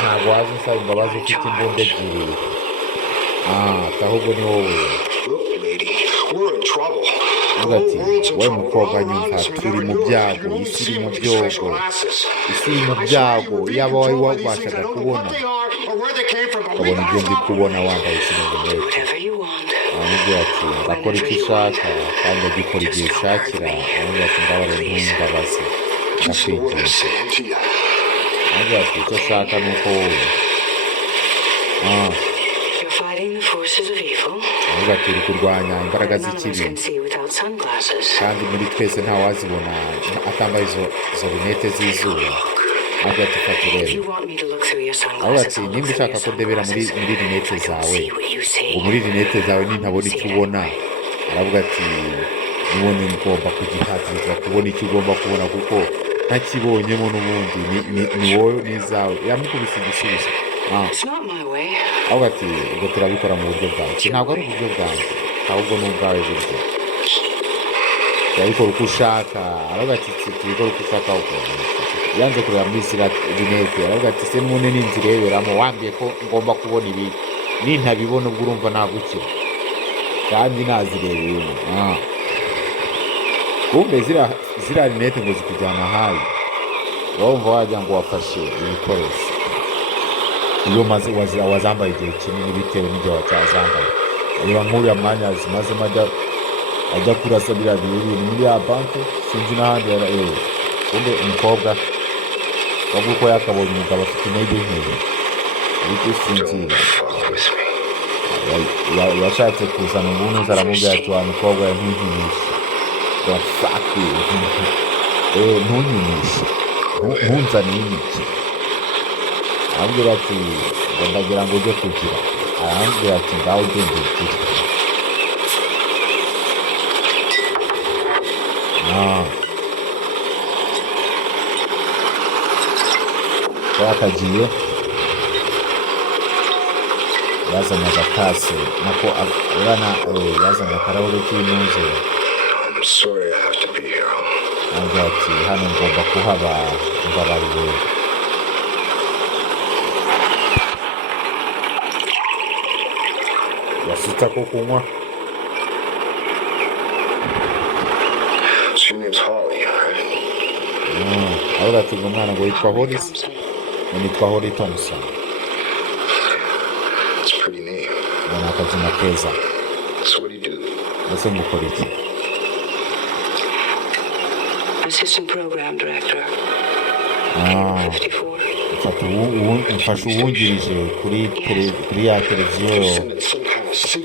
Ntabwo wazi usaba imbabazi ufite imbunda ebyiri. Ahubwo ni wowe. Ati wowe mukobwa nyumva, turi mu byago, isi iri mu byago. Yaba wowe wabashaga kubona ibyo ndi kubona wambaye ikimenyetso. Aramubwira ati ndakora icyo ushaka kandi agikora igihe ushakira. Aramubwira ati ndabare ntumbabaze, ndakwigisha. Aramubwira ati icyo ushaka ni uko wowe avuga ati uri kurwanya imbaraga z'ikibi, kandi muri twese ntawazibona atambaye izo rinete z'izuba. Avuga ati fata urebe. Avuga ati nimba ushaka ko ndebera muri rinete zawe, ngo muri rinete zawe nintabona icyo ubona. Aravuga ati nibone ngomba kugihatiriza kubona icyo ugomba kubona, kuko ntakibonyemo n'ubundi ni wowe n'izawe. Yamukubise igisubizo. Avuga ati ubwo turabikora mu buryo bwanjye. Ntabwo ari uburyo bwanjye, ahubwo ni ubwawe buryo. Turabikora uko ushaka. Aravuga ati tubikora uko ushaka. Yanze kureba muri ziriya rinete. Aravuga ati se n'ubundi ninzireberamo, wambwiye ko ngomba kubona ibi, nintabibona ubwo urumva nagukira, kandi nazirebeyemo. Kumbe ziriya rinete ngo zikujyana hayi, wumva wagira ngo wafashe ibikoresho. Iyo wazambaye igihe kinini bitewe n'igihe wacyazambaye. Reba nk'uriya mwanya zimazemo ajya kurasa biriya bintu muri ya banki, sinzi n'ahandi. Kumbe umukobwa wavuga ko yakabonye umugabo afite intege nke, ariko sinzira. Yashatse kuzana ubunuzi, aramubwira ati wa mukobwa ntunkinishe, ntunkinishe, ntunzane y'imiki. Arambwira ati ngo ndagira ngo ujye kugira. Arambwira ati ngaho ugende ugire. Akagiye yazanye agatasi nako yazanye akarahure k'inuze. Arambwira ati hano ngomba kuhaba, mbabariwe. yasutse ko kunywa. Ahora ati umwana ngo yitwa Horace, nitwa Holly Thompson. Mbona akazina keza. Ese mukora iki? Assistant program director. Mfasha uwungirije kuri ya televiziyo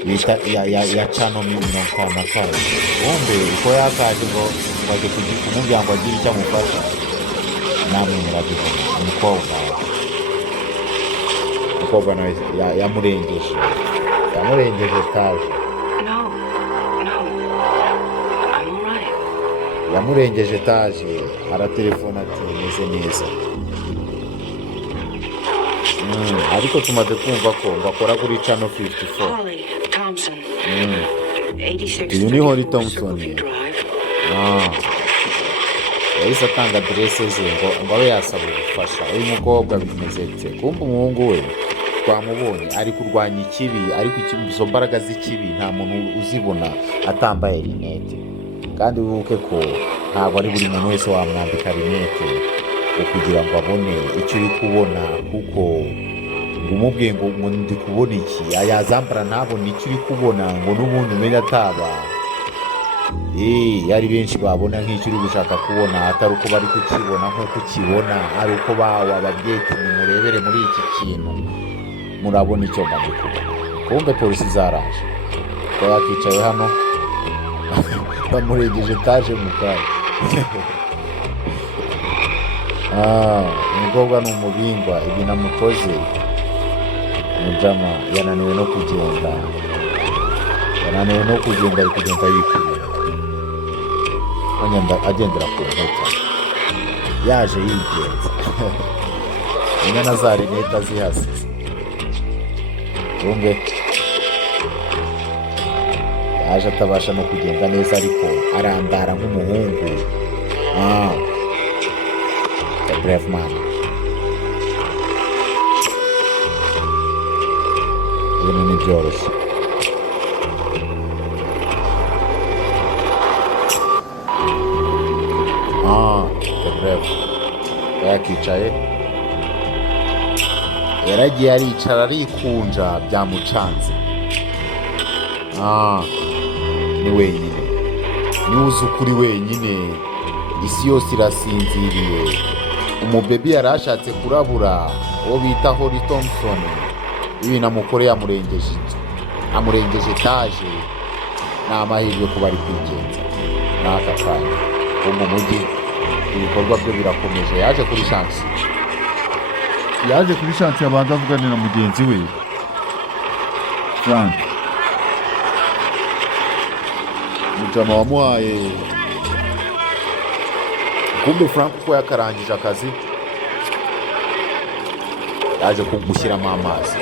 bita ya channel 54. Bombe uko yakaje ngo baje kumubwira ngo agire icyo amufasha. Namwe murabibona umukobwa nawe yamurengeje kaje. No, I'm alright. Yamurengeje etaje, aratelefona ati meze neza. Ariko tumaze kumva ko bakora kuri channel 54. Holly Thompson. 86. Uyu ni Holly Thompson. Yahise atanga adresse ze ngo abe yasaba ubufasha. Uyu mukobwa bimeze bite? Kumva umuhungu we twamubonye ari kurwanya ikibi, ariko izo mbaraga z'ikibi nta muntu uzibona atambaye rinete. Kandi wibuke ko ntabwo ari buri muntu wese wamwambika rinete kugira ngo abone icyo uri kubona, kuko ngo umubwiye ngo ndi kubona iki, yazambara ntabone icyo uri kubona, ngo n'ubundi umenye ataba yari benshi babona nk'icyo uri gushaka kubona, atari uko bari kukibona nk'uko ukibona, ari uko bababwiye ati nimurebere muri iki kintu murabona icyo mbaye kubona. Kumbe polisi zaraje ko yakicaye hano bamurengeje etaje mu kanya. Umukobwa ni umubingwa, ibi namukoze. Umujama yananiwe no kugenda ari kugenda yikubira agendera ku nkuta, yaje yigenza. Inyana za rinete zihasize. Kumbe yaje atabasha no kugenda neza, ariko arandara nk'umuhungu. The BRAVEMAN. Ibintu ni byoroshye. The BRAVE yakicaye, yaragiye aricara arikunja, byamucanze. Ni wenyine, niwe uzi ukuri wenyine, isi yose irasinziriye. Umubebi yari ashatse kurabura, uwo bita Holly Thompson, ibi namukoreye amurengeje inzu, amurengeje etaje. Ni amahirwe kuba ari kwigenza n'aka kanya ko mu mujyi ibikorwa bye birakomeje. Yaje kuri shansi abanza avugana na mugenzi we Frank. Mujama wamuhaye. Kumbe Frank uko yakarangije akazi yaje kumushyiramo amazi,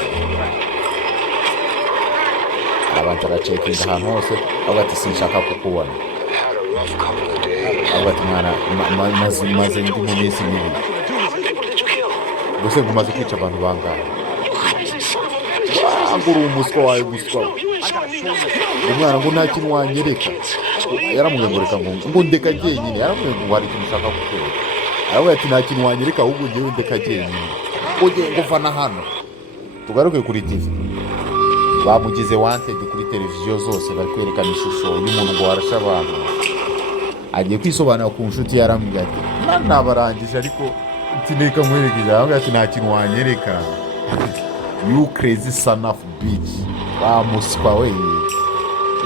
arabanza aracekinga ahantu hose, avuga ati sinshaka kukubona. Avuga ati mwana maze ndi mu minsi mibi. Gusa umaze kwica abantu bangahe? Uri umuswa wawe guswa. Umwana ngo nta kintu wanyereka. Yaramugengureka ngo ndeka jyenyine. Yaramugengureka ngo hari ikintu ushaka gukora. Aravuga ati nta kintu wanyereka, ahubwo ngewe ndeka jyenyine. Ujye ngufana hano. Tugaruke kuri TV. Bamugize wanted kuri televiziyo zose, bari kwerekana ishusho y'umuntu ngo warasha abantu. Agiye kwisobanura ku nshuti, yaramubwiye ati nabarangije, ariko tineka mwerekeza. Aravuga ati nta kintu wanyereka. You crazy son of bitch. Bamuswa we.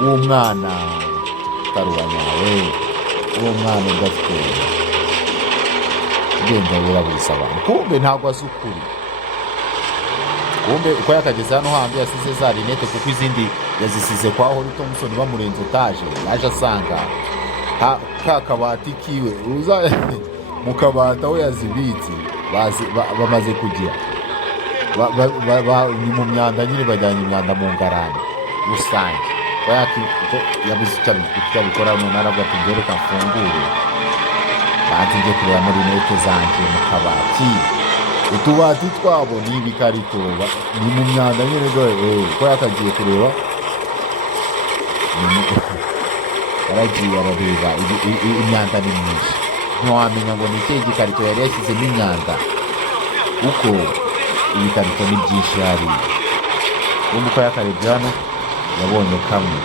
Uwo mwana karubanya we. Uwo mwana udafite genda wirabisa abantu. Kumbe ntabwo azi ukuri. Kumbe uko yakageze hano hanze yasize za rinete, kuko izindi yazisize kwa Holly Thompson bamurenze etaje. Yaje asanga ka kabati kiwe mu kabati aho yazibitse bamaze kugira ni mu myanda nyine, bajyanye imyanda mu ngarani rusange. Yabuze icyo abikora, none aravuga ati mbere reka mfungure banze njye kureba muri rinete zanjye mu kabati. Utubati twabo ni ibikarito, ni mu myanda nyine. Ko yakagiye kureba yaragiye arareba imyanda ni myinshi, ntiwamenya ngo ni ikihe gikarito yari yashyizemo imyanda kuko ibikarito ni byinshi hariya. Uko yakarebye hano yabonye kamwe,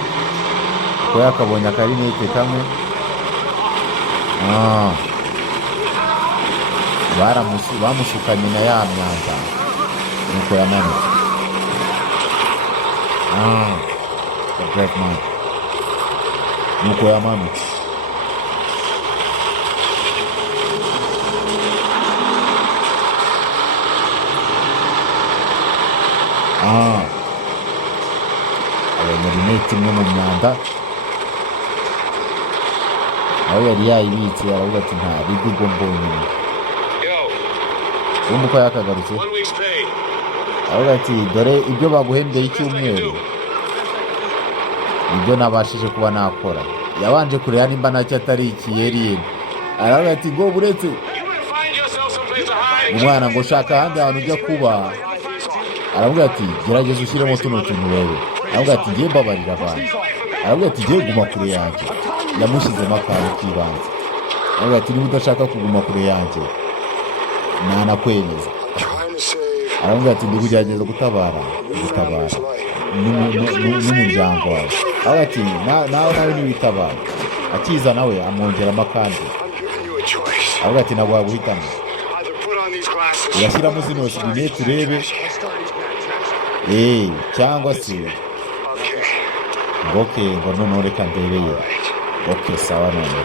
uko yakabonye akarinete kamwe, bamusukanye na ya myanda nuko yamanutse. BRAVEMAN nuko yamanutse. abonye rinete imwe mu myanda, aho yari yayibitse aravuga ati nta ribi ubwo mbonye. Uko yakagarutse aravuga ati dore ibyo baguhembye icyumweru ibyo nabashije kuba nakora. Yabanje kureba nimba nacyo atari ikiyeri, aravuga ati ngo buretse umwana ngo shaka ahandi hantu ujya kuba. Aravuga ati gerageza ushyiremo tuno tuntu urebe. Aravuga ati ngiye mbabarira abantu. Aravuga ati ngiye guma kure yanjye. Yamushyizemo akantu k'ibanze. Aravuga ati niba udashaka kuguma kure yanjye nanakwemeza. Aravuga ati ndi kugerageza gutabara n'umuryango wawe. Aravuga ati nawe niwitabara. Akiza nawe amwongeramo akandi. Aravuga ati ntabwo waguhitamo, urashyiramo zino rinete urebe cyangwa se ngo none reka ndebeye. Sawa none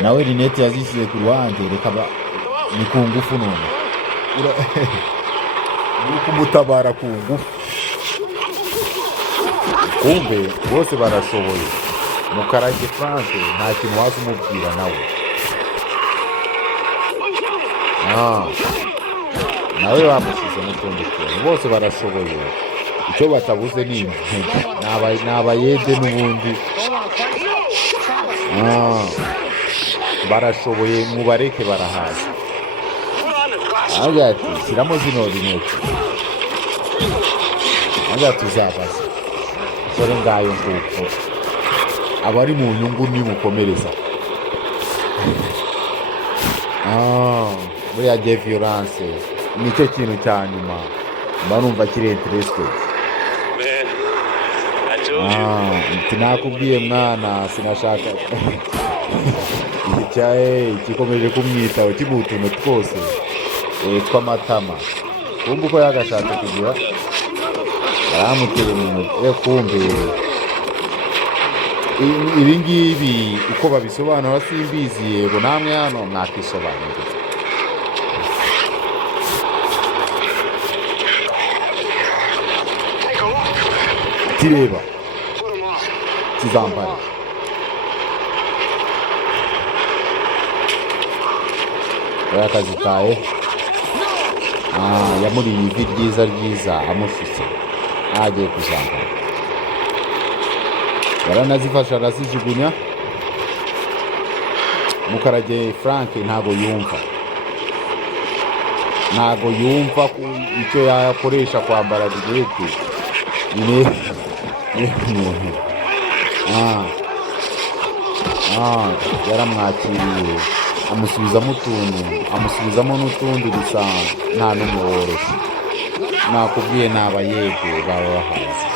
nawe rinete yazishyize ku ruhande, reka ni ku ngufu none uri kumutabara ku ngufu. Kumbe bose barashoboye. Mukarage Frank nta kintu waza umubwira nawe. Nawe bamushyize mu tundi tuntu. Bose barashoboye, icyo batabuze ni intege. Ni abayede n'ubundi barashoboye, mubareke barahaza. Aravuga ati shyiramo zino rinete. Aravuga ati uzabaze dore ngayo nguko, abari mu nyungu nimukomereza. Buriya de violence nicyo kintu cya nyuma mba numva kiri interested. Nakubwiye mwana sinashaka kikomeje kumwitaho kimuha utuntu twose tw'amatama. Kumbe uko yagashatse kugira baramutera umuntu. Kumbe ibi ngibi uko babisobanura simbizi, yego namwe hano mwakisobanurira. Kireba kizambara yakazitaye. Yamuriye ivi ryiza amushutse agiye kuzambara. Yaranazifashe arazijugunya. Mukarage Frank ntago yumva icyo yakoresha kwambara rinete. Yaramwakiriye amusubizamo n'utundi gusa nta n'umwe woroshye. Nakubwiye ni abayede baba bahazi,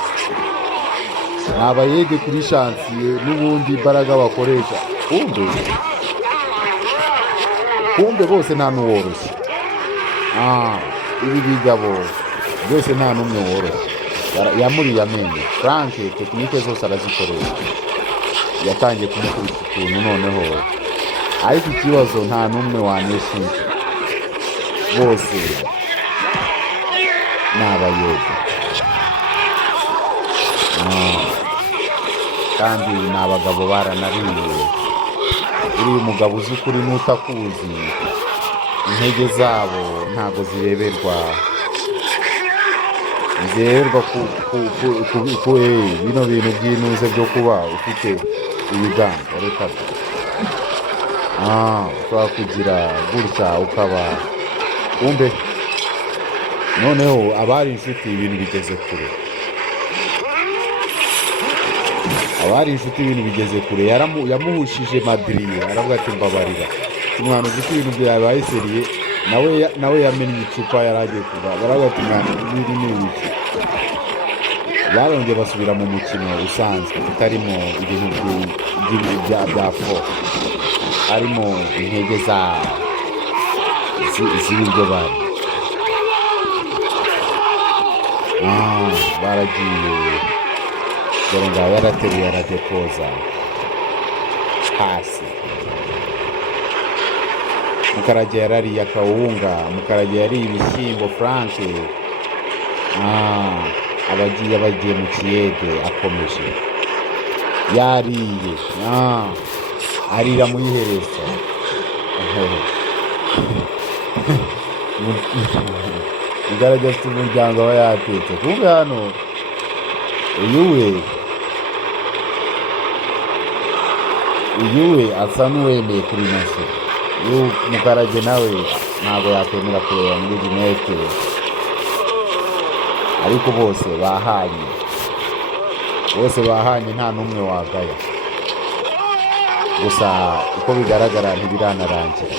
ni abayede kuri shansiye n'ubundi imbaraga bakoresha. Kumbe bose nta n'uworoshye. Ibi bigabo byose nta n'umwe woroshye. Yamuriye amenyo. Frank tekinike zose arazikoresha. Yatangiye kumukubita utuntu noneho, ariko ikibazo nta n'umwe waneshinja. Bose ni abayede kandi ni abagabo baranariye. Uriya umugabo uzi ukuri n'utakuzi, intege zabo ntago zireberwa bino bintu by'inuze byo kuba ufite ibiganza. Reka ushobora kugira gutya ukaba kumbe noneho abari inshuti ibintu bigeze kure. abari inshuti ibintu bigeze kure, yamuhushije madiriye, aravuga ati mbabarira umwana uzi ko ibintu byabaye seriye, nawe yamennye icupa yaragiye kuva, baravuga ati mwana ibintu ni ibiki. Barongeye basubira mu mukino usanzwe utarimo ibintu bya fo, harimo intege z'ibiryo bari baragiye, dore ngaho yarateruye aradepoza hasi. Mukarage yarariye akawunga, Mukarage yariye ibishyimbo Franke. Abagiye mu kiyede akomeje yariye, arira mu iherezo. Mukarage afite umuryango aba yatetse. Kumbe hano uyu we asa n'uwemeye kuri nasi. Mukarage nawe ntabwo yakwemera kureba muri rinete, ariko bose bahanye nta n'umwe wagaya. Gusa uko bigaragara ntibiranarangira.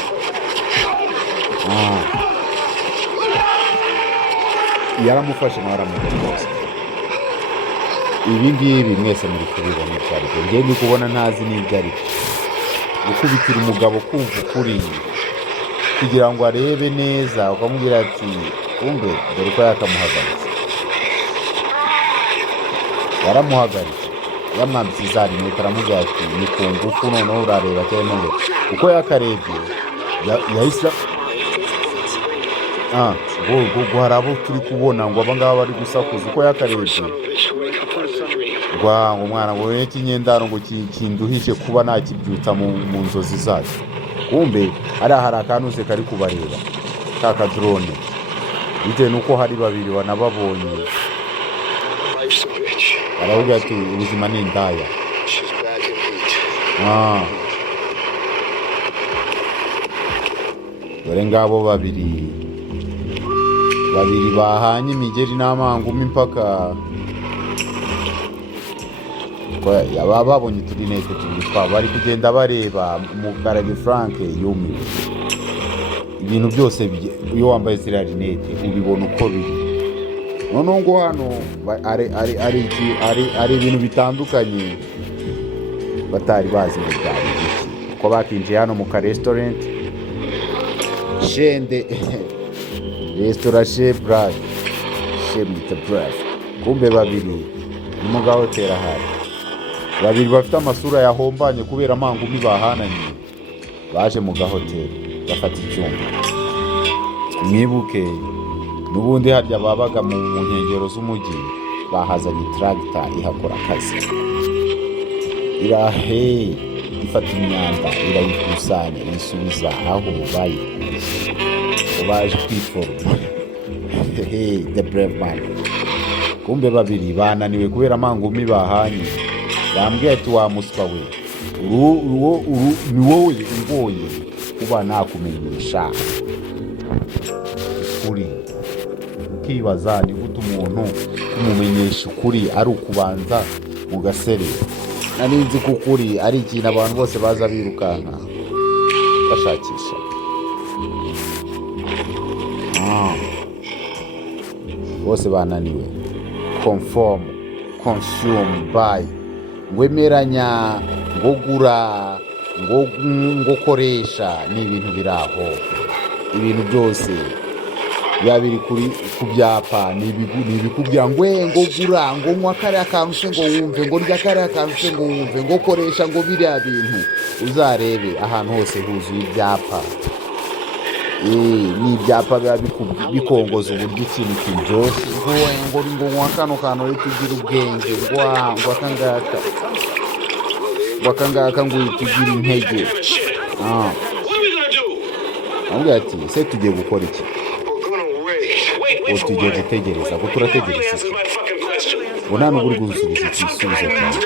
Yaramufashe nawe aramugoboza. Ibi ngibi mwese muri kubibona ibyo ari byo, njye ndi kubona ntazi n'ibyo ari byo. Gukubitira umugabo kumva ukuri kugira ngo arebe neza, ukamubwira ati kumbe dore ko yakamuhagaritse. Yaramuhagaritse, yamwambitse za rinete, aramubwira ati ni ku ngufu noneho urareba cyane ngo uko yakarebye yahise ngo hari abo turi kubona ngo aba ngaba bari gusakuza. Uko yakarebye ngo mwana ngo rero ikinyendaro ngo kinduhishe kuba nakibyutsa mu nzozi zacu. Kumbe hari akanuze kari kubareba, ka kadrone, bitewe nuko hari babiri banababonye. Aravuga ati ubuzima ni indaya. Dore ngabo babiri bahanye imigeri n'amangumi impaka babonye uturinete tubiri twabo, bari kugenda bareba. Mukarage Frank yumiwe. Ibintu byose iyo wambaye ziriya rinete ubibona uko biri. Noneho ngo hano ari ibintu bitandukanye batari bazi ngo byari iki. Uko bakinjiye hano mu ka-restaurant Shende restaurant Chez Brave, Chez Brave. Kumbe babiri ni mu gahoteli ahari, babiri bafite amasura yahombanye kubera amangumi bahananye, baje mu gahoteli bafata icyumba. Mwibuke n'ubundi harya babaga mu nkengero z'umujyi, bahazanye tractor ihakora akazi, ifata imyanda irayikusanya isubiza aho bayikuye. Baje kwiforoma the brave man. Kumbe babiri bananiwe kubera amangumi bahanye. Yambwiye ati wa muswa we, ni wowe ungoye kuba nakumenyesha ukuri. Ukibaza ni gute umuntu kumumenyesha ukuri ari ukubanza mu gaserera. Nari nzi ko ukuri ari ikintu abantu bose baza birukanka bashakisha. Bose bananiwe. Conform, consume, buy, ngwemeranya, ngo gura, ngo koresha. Ni ibintu biraho. Ibintu byose biri ku byapa, ni ibikubwira ngo gura, ngo nywa kariya kantu se ngo wumve, ngo rya kariya kantu se ngo wumve, ngo koresha, ngo biriya bintu. Uzarebe ahantu hose huzuye ibyapa. Ni ibyapa biba bikongoza uburyo ikintu kiryoshye. Ngo nywa kano kantu rero tugira ubwenge, ngo akangaka ngo tugira intege. Amubwira ati se tugiye gukora iki? Tugiye gutegereza, ngo turategereza iki? Ngo nta n'ubwo uri gusubiza igisubizo cyawe.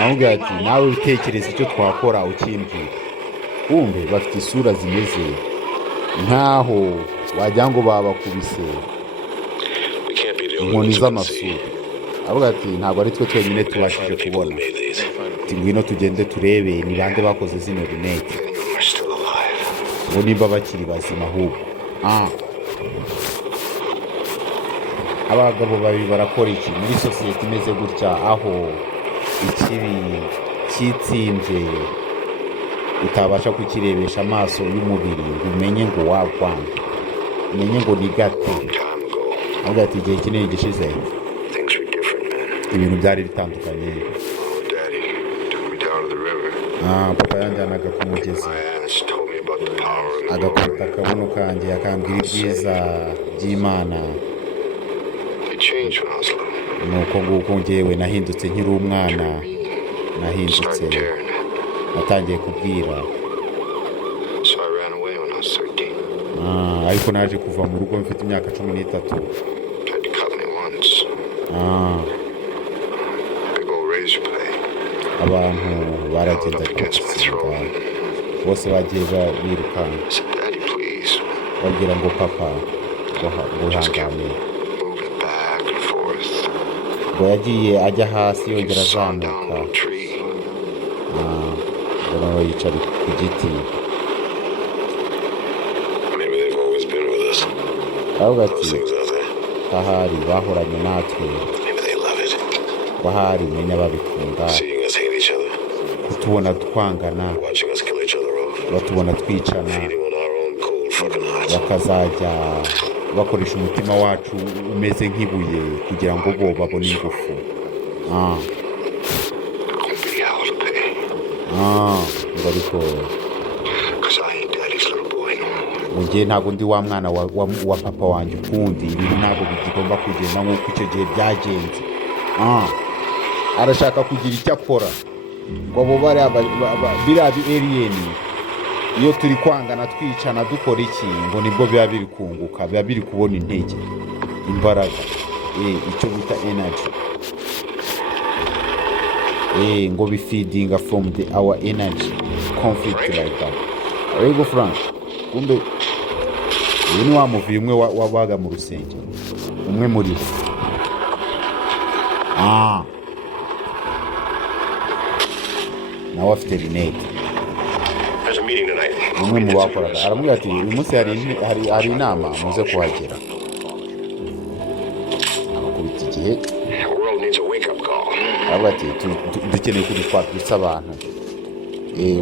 Amubwira ati nawe utekereza icyo twakora ukimbwira. Kumbe bafite isura zimeze nkaho wagira ngo babakubise inkoni z'amasura. avuga ati ntabwo ari twe twenyine tubashije kubona, ati ngwino tugende turebe ni bande bakoze zino rinete, ngo nimba bakiri bazima ahubwo. Abagabo babiri barakora iki muri sosiyete imeze gutya, aho ikibi kitsimbye utabasha kukirebesha amaso y'umubiri ngo umenye ngo wakwanga, umenye ngo ni gate. Avuga ati igihe kinini gishize ibintu byari bitandukanye. Papa yanjyanaga ku mugezi agakubita akabuno kanjye akambwira ibyiza by'Imana, nuko nguko njyewe nahindutse nkiri umwana, nahindutse natangiye kubwira. Ariko naje kuva mu rugo mfite imyaka 13. Abantu baragendaga bose bagiye birukanka babwira ngo papa guhangane, ngo yagiye ajya hasi yongera azamuka, ngo nawe yicara ku giti. Aravuga ati ahari bahoranye natwe, bahari menya babikunda kutubona twangana, batubona twicana, bakazajya bakoresha umutima wacu umeze nk'ibuye kugira ngo bo babone ingufu. Ngo ariko mugihe ntabwo ndi wa mwana wa papa wanjye ukundi, ibintu ntabwo bigomba kugenda nk'uko icyo gihe byagenze. Arashaka kugira icyo akora ngo abo biriya aliyeni iyo turi kwangana twicana dukora iki, ngo nibwo biba biri kunguka, biba biri kubona intege, imbaraga, icyo bita energy. Ngo bifeeding from our energy conflict like that. Ariko Frank, kumbe uyu ni wa muvi umwe wabaga mu rusengero, umwe muri bo. Nawe afite rinete, umwe mu bakoraga aramubwira ati uyu munsi hari inama muze kuhagera. Abakubita igihe aravuga ati dukeneye kuri twabwitsa abantu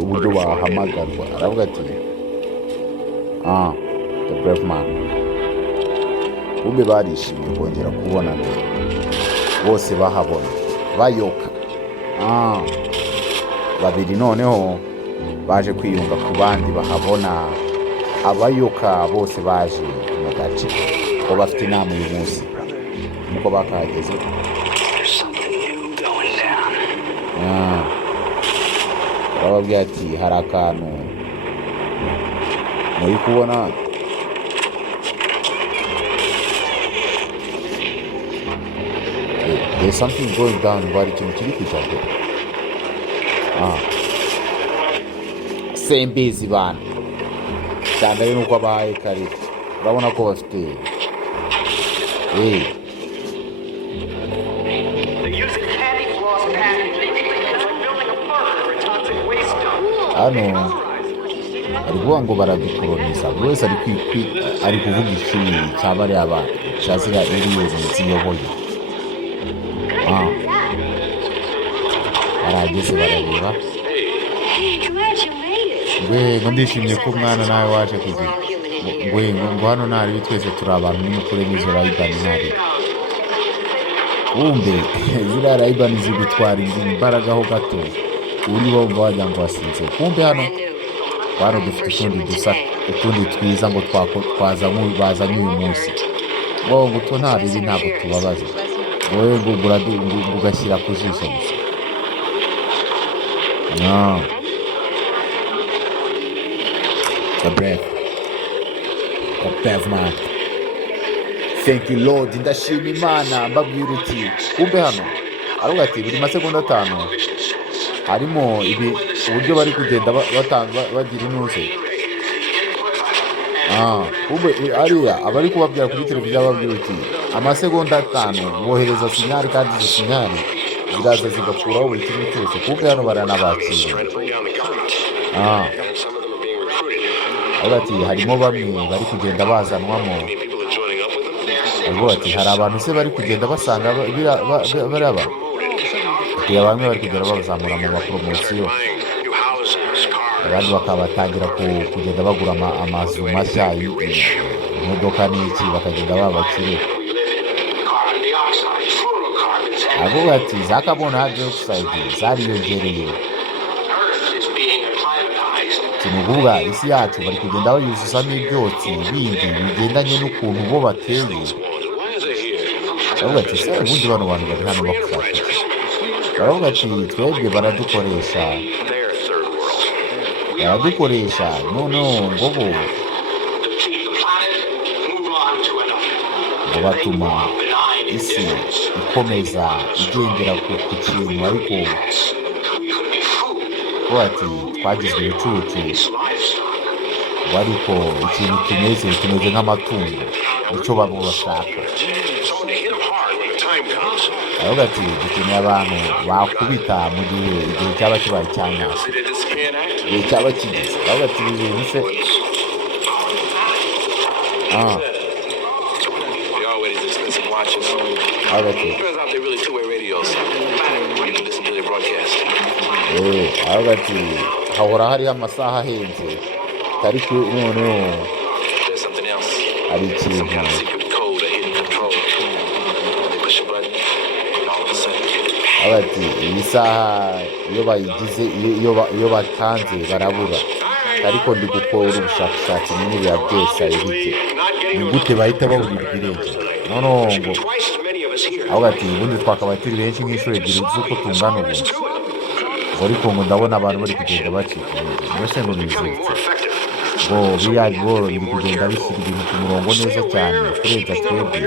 uburyo bahamagarwa. Aravuga ati the brave man. Ube barishimye kongera kubonana, bose bahabona bayoka. Babiri noneho baje kwiyunga ku bandi bahabona, abayoka bose baje mu gace ko bafite inama uyu munsi, nuko bakahageze. Barababwira ati hari akantu muri kubona, there's something going down, bari ikintu kiri kujya mbere. Sembizi bana cyane ari nuko abahaye kare, urabona ko bafite hano ari kuvuga ngo baradukoloniza, buri wese ari kuvuga ikibi cyaba ari abantu cyazira aliyeni ziyoboye. Barageze barareba, ngo ndishimye ko umwana nawe waje kugira ngo hano ntari twese turi abantu n'umukuru n'izo rayibani ntari wumve ziriya rayibani zigutwara imbaraga ho gato, uri wumva wagira ngo wasinze. Kumbe hano dufite utundi twiza ngo bazanye uyu munsi, ngo utwo nta bibi ntabwo tubabaza, wowe ngo ugashyira ku jisho gusa. The brave man. Thank you Lord, ndashima Imana mbabwira uti. Kumbe hano aravuga ati buri masegonda 5 harimo uburyo bari kugenda bagira inuze. kumbe ariya abari kubabwira kuri televiziyo bababwira uti amasegonda 5 bohereza sinyari kandi izo sinyari ziraza zigakuraho buri kimwe cyose. Kumbe hano baranabakira. Ati harimo bamwe bari kugenda bazanwamo. Ati hari abantu se bari kugenda basanga baraba. Ya bamwe bari kugenda bazamura mu mapromosiyo. Abandi bakabatangira kugenda bagura amazu mashya, imodoka n'iki bakagenda babakire. Avuga ati za carbon dioxide zariyongereye. Kinuvuga isi yacu bari kugenda bayuzuzamo ibyotsi bindi bigendanye n'ukuntu bo bateye. Avuga ati se ubundi bano bantu bari hano bakushaka. Baravuga ati twebwe baradukoresha ngo batuma isi ikomeza igendera ku kintu, ariko ati twagizwe ibicucu, ariko ikintu kimeze nk'amatungo nicyo babo bashaka. Avuga ati dukeneye abantu bakubita mu gihe cyaba kibaye cyanyase, igihe cyaba kigeze. Avuga ati ibintu se avuga ati hahora hariho amasaha ahenze, ariko noneho hari ikintu ati iyi saha iyo bayigize iyo batanze barabura, ariko ndi gukora ubushakashatsi muri bya byose ibite ni gute bahita babura ibirenge. Noneho ngo avuga ati ubundi twakabaye turi benshi nk'inshuro ebyiri z'uko tungana ubu, ariko ngo ndabona abantu bari kugenda bacika intege. Mbese ngo nizetse ngo biriya bigoro biri kugenda bishyira ibintu ku murongo neza cyane kurenza twebwe.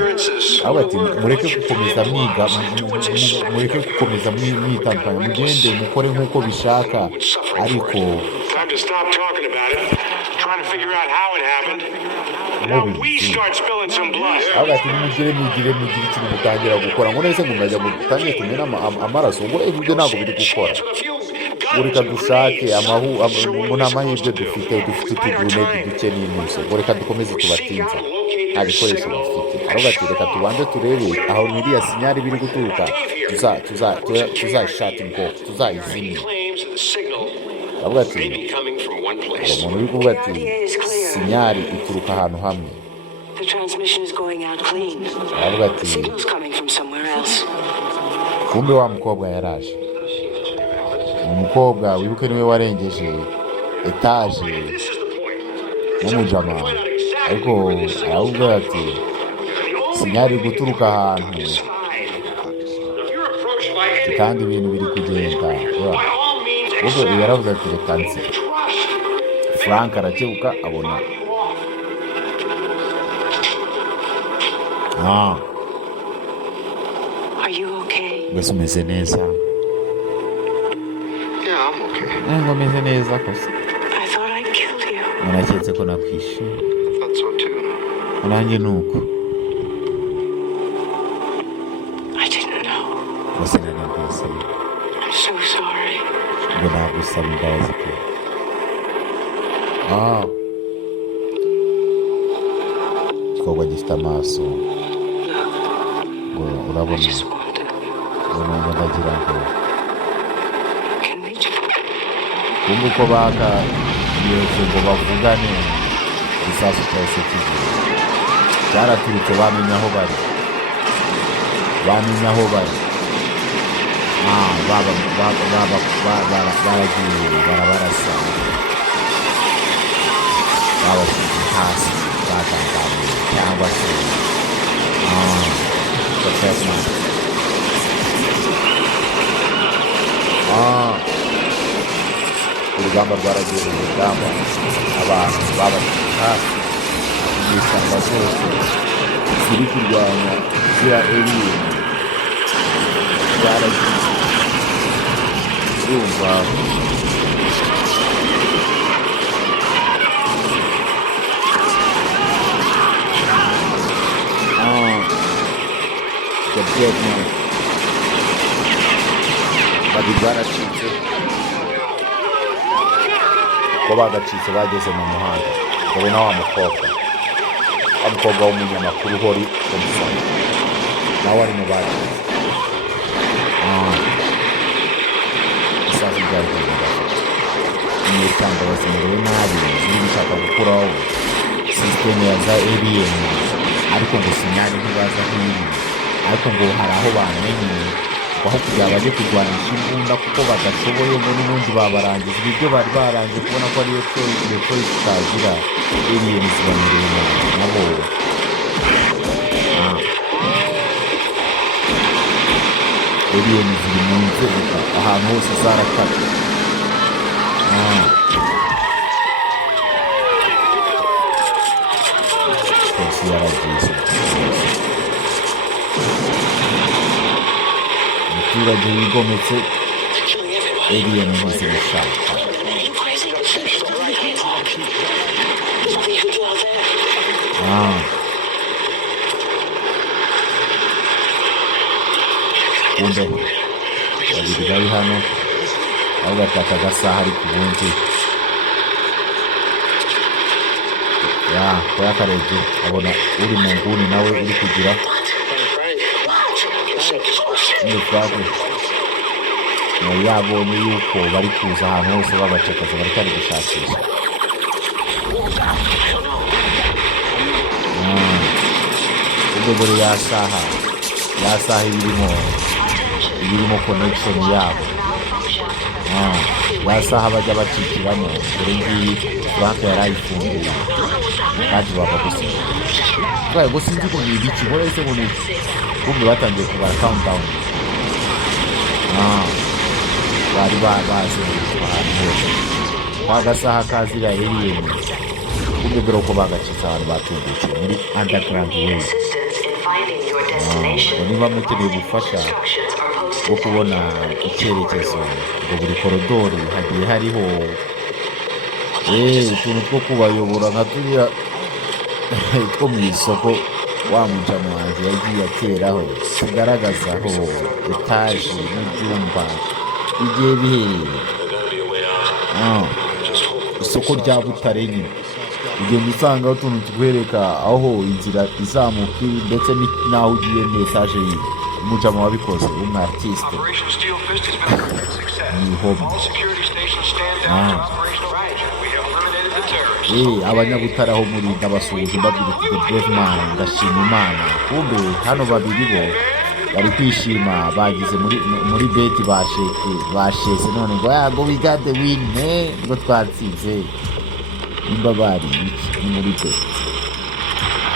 Avuga ati mureke gukomeza mwitandukanya, mugende mukore nk'uko bishaka, ariko avuga ati mugire ikintu mutangira gukora, ngo nese ngo murajya mutangire tumena amaraso, ngo ibyo ntabwo biri gukora. Reka dushake ngo nta mahirwe dufite utugurumedi duke n'intuze, ngo reka dukomeze tubatinze nta bikoresho bafite. Aravuga ati reka tubanze turebe aho iriya sinyari biri guturuka, tuzayishate ngo tuzayizimye. Aravuga ati umuntu uri kuvuga ati sinyari ituruka ahantu hamwe. Aravuga ati kumbe wa mukobwa yaraje. Umukobwa wibuke niwe warengeje etaje n'umujama, ariko aravuga ati sinyari guturuka ahantu kandi ibintu biri kugenda. Ubwo yaravuze ati reka nzi. Frank arakebuka abona mbese umeze neza? Ngo meze neza kose. Naketse ko nakwishima. Nanjye nuko gusa nanabyose ngo nagusaba imbabazi pe. Twabwa gifite amaso ngo urabona ngo ndagira ngo kumva uko baka yose ngo bavugane isasu cyose kigiye cyaraturutse, bamenya aho bari baragiye barabarasa, babashyize hasi bagangamiye cyangwa se urugamba rwaragiye urugamba, abantu babashyize hasi mu ishyamba zose ziri kurwanya ziriya eliye zaragiye urumva. BRAVEMAN babiri baracitse ko bagacitse bageze mu muhanda dore na wa mukobwa w'umunyamakuru uhori umusore nawe ari mu bacitse isazi ryagenda inyeshyamba bazimereye nabi ziri gushaka gukuraho sisiteme ya za alien ariko ngo sinyari ntibaza nk'iyi ariko ngo hari aho bamenye ngo aho kugira bajye kurwanisha imbunda kuko badashoboye ngo n'ubundi babarangije ibyo bari barangije kubona ko ariyo choice itagira alien zibamereye nabo alien ziri mu nzego ahantu hose zarakabye polisi yaragize umuturage wigometse alien ntizibishaka kumbe babiri bari hano aho bataka agasaha ari ku bundi ko yakarebye abona uri mu nguni nawe uri kugira n'ifrage yari yabonye yuko bari kuza ahantu hose babacakaza bari kari gushakisha ubwo buri ya saha ibirimo connection yabo ya saha bajya bacikiramo dore ngiyi banki yarayifunguye kandi bava gusa twaye ngo sinzi ko ni ibiki nkora ese ngo ni iki kumbe batangiye kubara countdown bari bazi ahantu hose kagasaha kazira alien kumbe dore uko bagacitse abantu batungukiye muri underground way ngo niba mukeneye ubufasha bwo kubona icyerekezo ngo buri korodori hagiye hariho utuntu two kubayobora nka turiya two mu isoko wa mujamuhanzi yagiye ateraho tugaragaza aho etaje n'ibyumba bigiye biherereye isoko rya Butare nyine ugenda usangaho utuntu tukwereka aho inzira izamuka iri ndetse n'aho ugiye mu etaje yiwe umujama wabikoze w'umwartiste ni hobi abanyabutare aho muri ndabasuhuje mbabwira uti the BRAVEMAN ndashima Imana kumbe hano babiri bo bari kwishima bagize muri beti basheze none ngo we got the win ngo twatsinze imbabari ni muri beti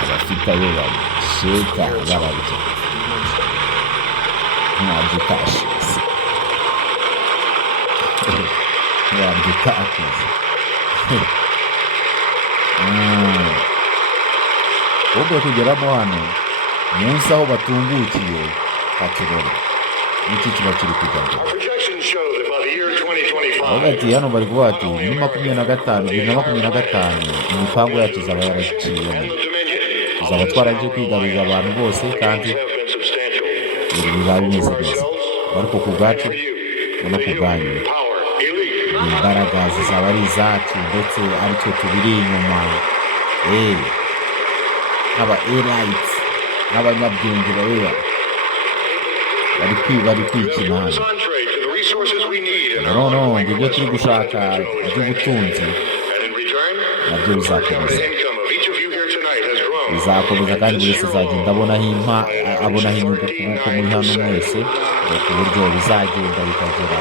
abafite ayo basheka bararya ntabwo kashize ntabwo kakize ubwo kugeramo hano munsi aho batungukiye haturora n'iki kiba kiri kujyaga hagati hano bari kuvuga ati muri 2025 imipango yacu izaba yaraciyemo tuzaba twaraje kwigarurira abantu bose kandi bizaba bimeze neza ariko ku bwacu no ku bwanyu imbaraga zizaba ari izacu ndetse aritwe tubiri inyuma nk'aba elites n'abanyabwenge bari kwikina hano no ibyo turi gushaka by'ubutunzi nabyo bizakomeza kandi buri wese azagenda abonaho inyungu kuko muri hano mwese ku buryo bizagenda bikagera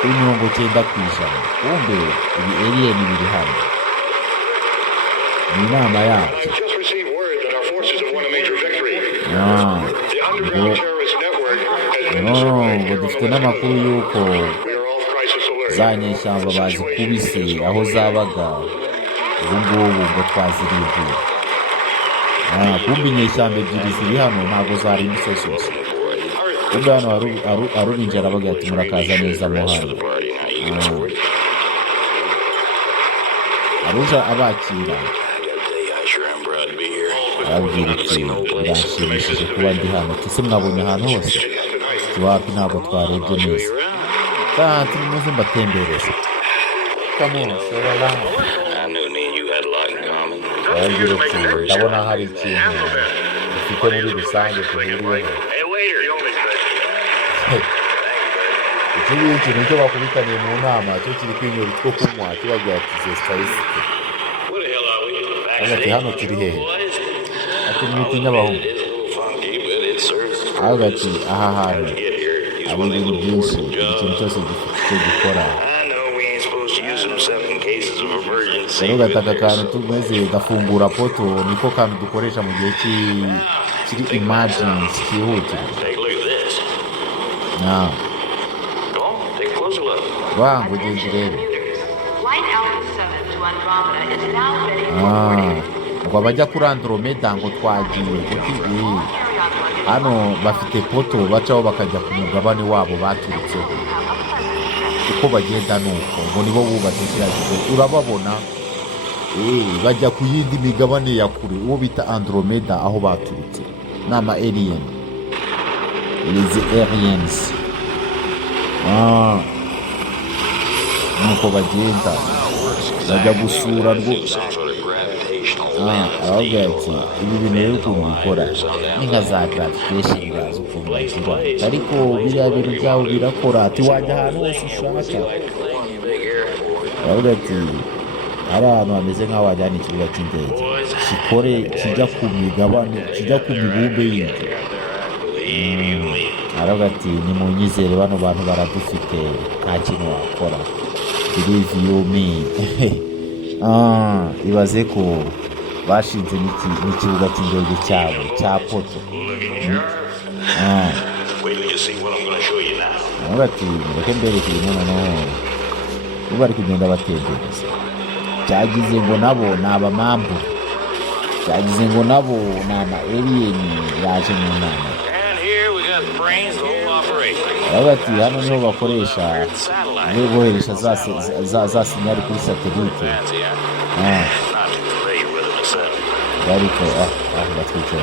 kuri 90%. kumbe ibi alien biri hano ni inama yabyo ngo dufite n'amakuru y'uko za nyeshyamba bazikubise aho zabaga ubu ngubu ngo twazirindiye kumbe inyeshyamba ebyiri ziri hano ntabwo zari imisozi yose kumbe hano arurinjye arabaga ati murakaza neza mo hano aruja abakira arabwira ati biranshimishije kuba ndi hano ese mwabonye ahantu hose iwapi ntabwo twarebye neza kandi muze mbatembereze arabwira ati ndabona hari ikintu dufite muri rusange duhuriyeho iki ngiki nicyo bakubitaniye mu nama cyo kiri kwinyura two kunywa kibagira ati zesitarisite ati hano turi hehe ati mwitinya abahungu ati aha hantu hari ibintu byinshi ikintu cyose gifite icyo gikora rero gataka akantu tumeze gafungura poto niko kantu dukoresha mu gihe kiri emergency kihutirwa wangu genda urebe ngo abajya kuri Andromeda ngo twagiye hano bafite poto bacaho bakajya ku mugabane wabo baturitseho uko bagenda nuko ngo nibo bubatse kiriya kigo urababona bajya ku yindi migabane ya kure uwo bita Andromeda aho baturutse n'ama alien les aliens nuko bagenda bajya gusura rwose aravuga ati ibi bintu rero ukuntu bikora ni nka za gravitation urazi ukuntu bagira ariko biriya bintu byawe birakora ati wajya ahantu hose ushaka aravuga ati hari ahantu hameze nk'aho wajyana ikibuga cy'indege gikore kijya ku migabane kijya ku mibumbe yindi aravuga ati nimunyizere bano bantu baradufite nta kintu wakora believe you me ibaze ko bashinze n'ikibuga cy'indege cyabo cya poto aravuga ati reka mbereke ibintu noneho ubu bari kugenda batembereza cyagize ngo nabo ni abamambu cyagize ngo nabo ni ama alien yaje mu nama aravuga ati hano niho bakoresha boheresha za sinyari kuri satelite ariko batwikira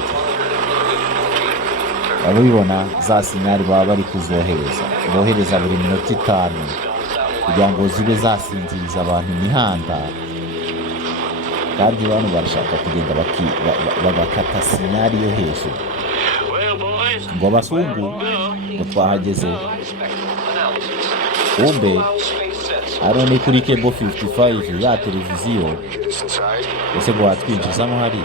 abibona za sinyari baba bari kuzohereza bohereza buri minota 5 kugira ngo zibe zasinziriza abantu imihanda kandi abantu barashaka kugenda bagakata sinyari yo hejuru ngo abazungu ngo twahageze umbe arone kuri cable 55 ya televiziyo ese ngo watwinjizamo hari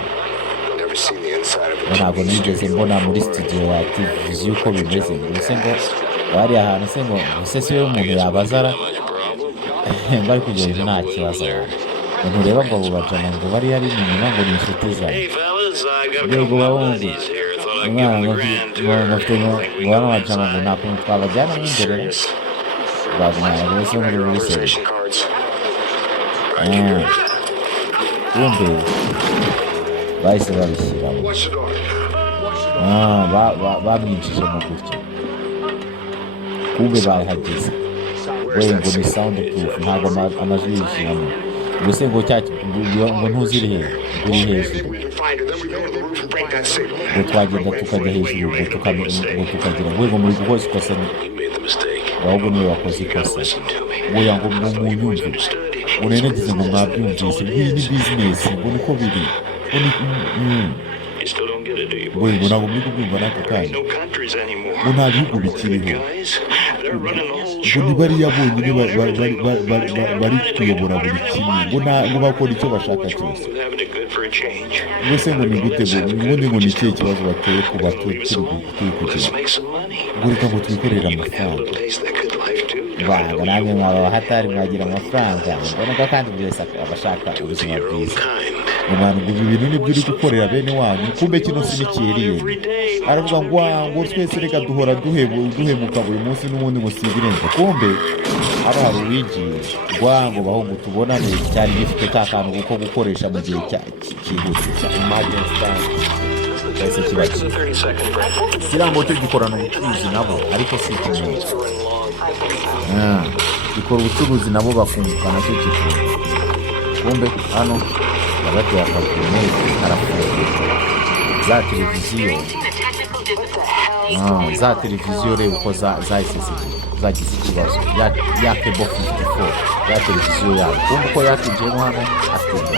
ntabwo nigeze mbona muri studio ya televiziyo uko bimeze ese ngo bari ahantu se ngo ese siwe umuntu yabazara bari kugera nta kibazo ntureba ngo abo bajana ngo bari hari inyuma ngo ni inshuti zawe yego bahungu umwana bafite ngo bano bajana ngo nta kuntu twabajyana nk'imbere bagumana bose muri rusange umbe bahise babishyiramo bamwinjije mu gutyo kumbe bahageze we ngo ni sound proof ntabwo amajwi yinjiramo gusa ngo ngo ntuziri uri hejuru ngo twagenda tukajya hejuru ngo tukagira ngo muri rwose ikosa ahubwo niwe wakoze ikosa ngo ngo munyumve urenegeze ngo mwabyumvise iyi ni business ngo niko biri ngo ntabwo muri kubyumva n'aka kanya ngo nta bihugu bikiriho ngo ni bariya bonyine bari kuyobora buri kimwe ngo bakora icyo bashaka cyose mbese ngo ni gute ubundi ngo ni ikihe kibazo bateye kuba turi kugira ngo reka ngo twikorere amafaranga banga namwe mwaba abahatari mwagira amafaranga mbona ko kandi buri wese aba ashaka ubuzima bwiza umwana ngo ibi bintu nibyo uri gukorera bene wanyu kumbe kino si n'ikiyeriye aravuga ngo twese reka duhora duhemuka buri munsi n'ubundi ngo sibirenze kumbe haba hari uwigiye ngo bahungu tubonane cyari gifite ka kantu kuko gukoresha mu gihe cyihuse cya emergency time cyahise kibazo kirango cyo gikorana ubucuruzi nabo ariko si ikimenyetso gikora ubucuruzi nabo bakunguka nacyo kikunga kumbe hano bateye akaguru karafunguye. Za televiziyo rero uko zahise zagize ikibazo ya kebo 54 ya televiziyo yayo kumva uko yakinjiyemo hano afite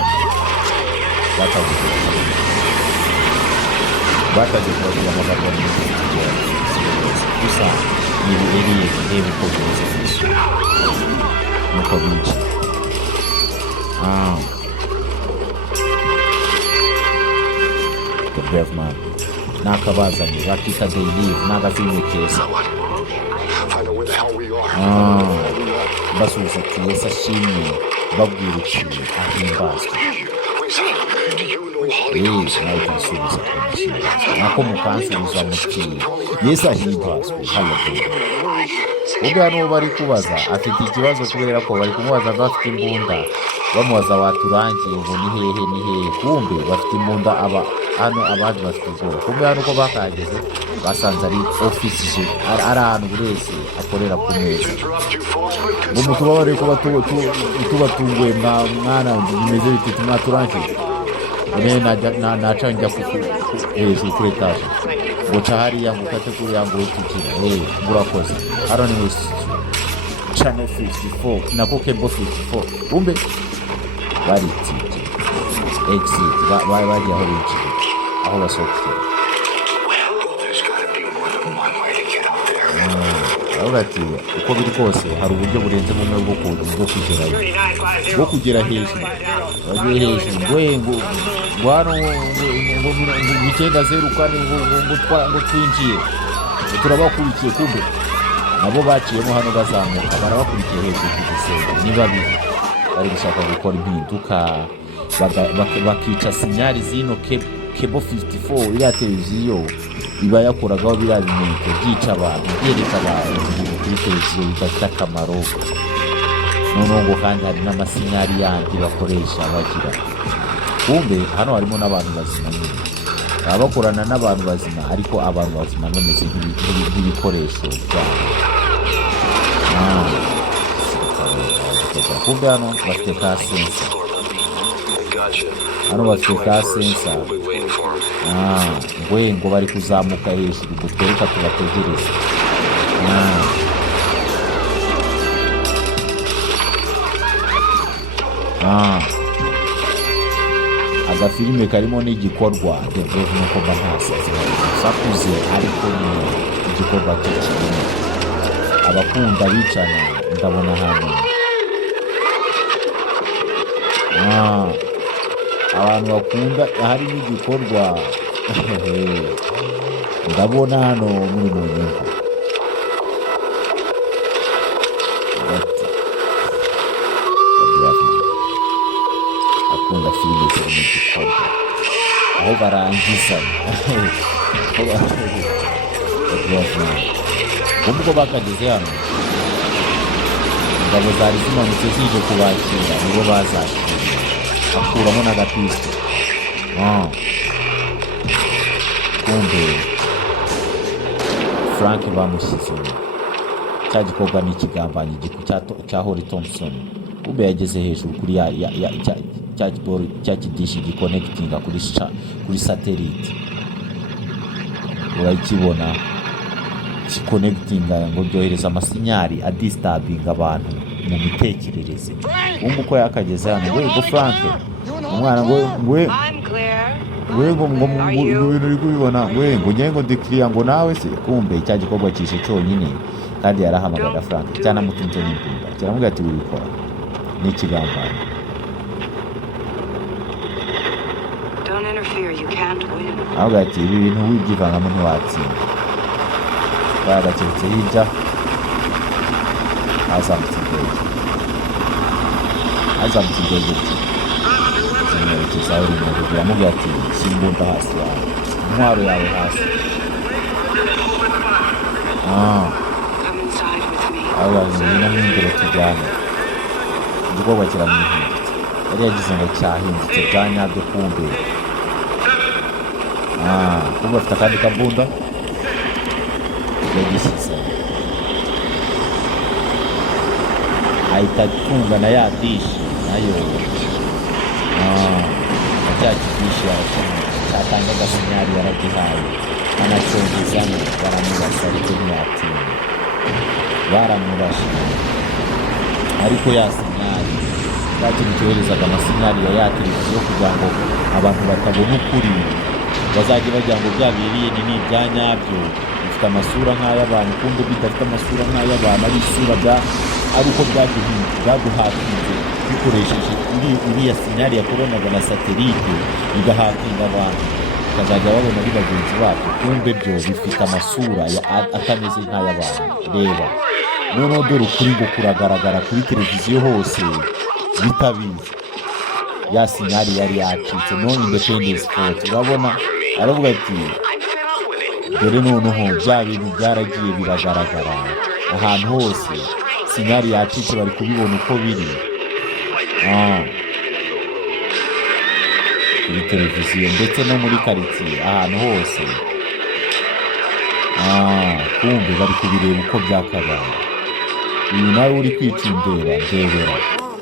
batagiye kubabwira amagambo gusa nibihereye reba uko bimeze nuko bica the brave man nakabazanye bakita they live n'agafilime keza basubiza ati yesu ashimwe babwira ikintu ahimbazwe nawe kansubiza nako mukansubiza muti yesu ahimbazwe haleluya. ubwo hano bari kubaza afite ikibazo kubera ko bari kumubaza bafite imbunda bamubaza waturangiye ngo ni hehe kumbe bafite imbunda hano abandi bafite ubwoba kumbe hano uko bakageze basanze ari ofisi ari ahantu buri wese akorera ku meza ngo mutubabare ko tubatunguye mwana bimeze biti mwaturangiye nacanjya hejuru kuri etaje ngo ca hariya ngo ukate kuriya ngo utukira murakoze hano ni muri channel 54 nako kebo 54 kumbe baritije exit bagiye aho binjira aho basohokera ati uko biri kose hari uburyo burenze bumwe bwo kugera hejuru bagiye hejuru ngo hano ngo 904 ngo twinjiye turabakurikiye kumbe nabo baciyemo hano bazamuka barabakurikiye hejuru ku gisenge niba bibi bari gushaka gukora impinduka bakica sinyari zino kebo 54 iriya televiziyo iba yakoragaho biriya bimenyetso byica abantu byereka abantu kuri televiziyo bidafite akamaro noneho ngo kandi hari n'amasinyari yandi bakoresha bagira kumbe hano harimo n'abantu bazima nyine baba bakorana n'abantu bazima ariko abantu bazima bameze nk'ibikoresho byabo kumbe hano bafite ka sensa ngo bari kuzamuka hejuru ngo twereka tubategereze agafilime karimo n'igikorwa the brave mukuba ntasaze sakuze ariko ni igikorwa cy'ikindi abakunda bicana ndabona hano abantu bakunda hari n'igikorwa ndabona hano muri mu nyungu akunda filime ziri mu gikorwa aho barangiza ubwo bakageze hano ingabo zari zimanutse zije kubakira nibo bazakira akuramo n'agapisito kumbe Frank bamushyizemo cya gikorwa n'ikigambanyi cya Holly Thompson kumbe yageze hejuru kuri cya kidishi gikonekitinga kuri satellite urakibona gikonekitinga ngo byohereza amasinyari adistabinga abantu mu mitekerereze kumbe uko yakageze hano ngo Frank umwana ngo ibintu uri kubibona ngo nyengo ndikiriya ngo nawe se kumbe cya gikorwa kishe cyonyine kandi yarahamagara Frank cyana mutunze n'imbunda kiramubwira ati wibikora n'ikigambanye aho ati ibi bintu wibyivangamo ntiwatsinda baragakirutse hirya azamutse indege zimwerekeza uri mu rugo yamubwira ati shyira imbunda hasi yawe intwaro yawe hasi aho ngwino mw'imbere tujyane igikorwa kiramwihindutse yari yagize ngo cyahindutse bya nyabyo kumbe afite akandi kabunda yagishyize ahita atungana ya dishi nayo cya kidishi cyatangaga sinyari yaragihaye anacyongezamo baramurasa ariko ntiyatinya baramurashe ariko ya sinyari cya kintu cyoherezaga amasinyari ya televiziyo kugira ngo abantu batabona ukuri bazajya bagira ngo bya biriye ni ibya nyabyo bifite amasura nk'ay'abantu kumbe bidafite amasura nk'ay'abantu ari isura ari uko byaduhakinze bikoresheje iriya sinyari yakoronaga na satelite bigahakinga abantu bakazajya babona ari bagenzi babyo kumbe byo bifite amasura atameze nk'ay'abantu. Reba noneho dore ukuri ngo kuragaragara kuri televiziyo hose bitabizi ya sinyari yari yacitse no independence sport urabona aravuga ati dore noneho bya bintu byaragiye biragaragara ahantu hose sinyari yacitse bari kubibona uko biri kuri televiziyo ndetse no muri karitsiye ahantu hose kumbe bari kubireba uko byakabaye. Uyu nawe uri kwicumbera ndebera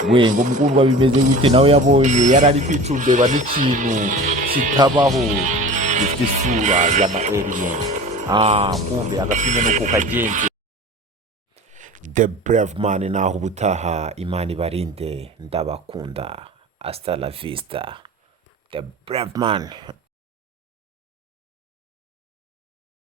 we ngo mugumva bimeze gute nawe yabonye yarari kwicumbera n'ikintu kitabaho gifite isura y'ama alien kumbe agafine no kukagenze. The Brave Man naho ubutaha Imana ibarinde ndabakunda hasta la vista. The Brave Man.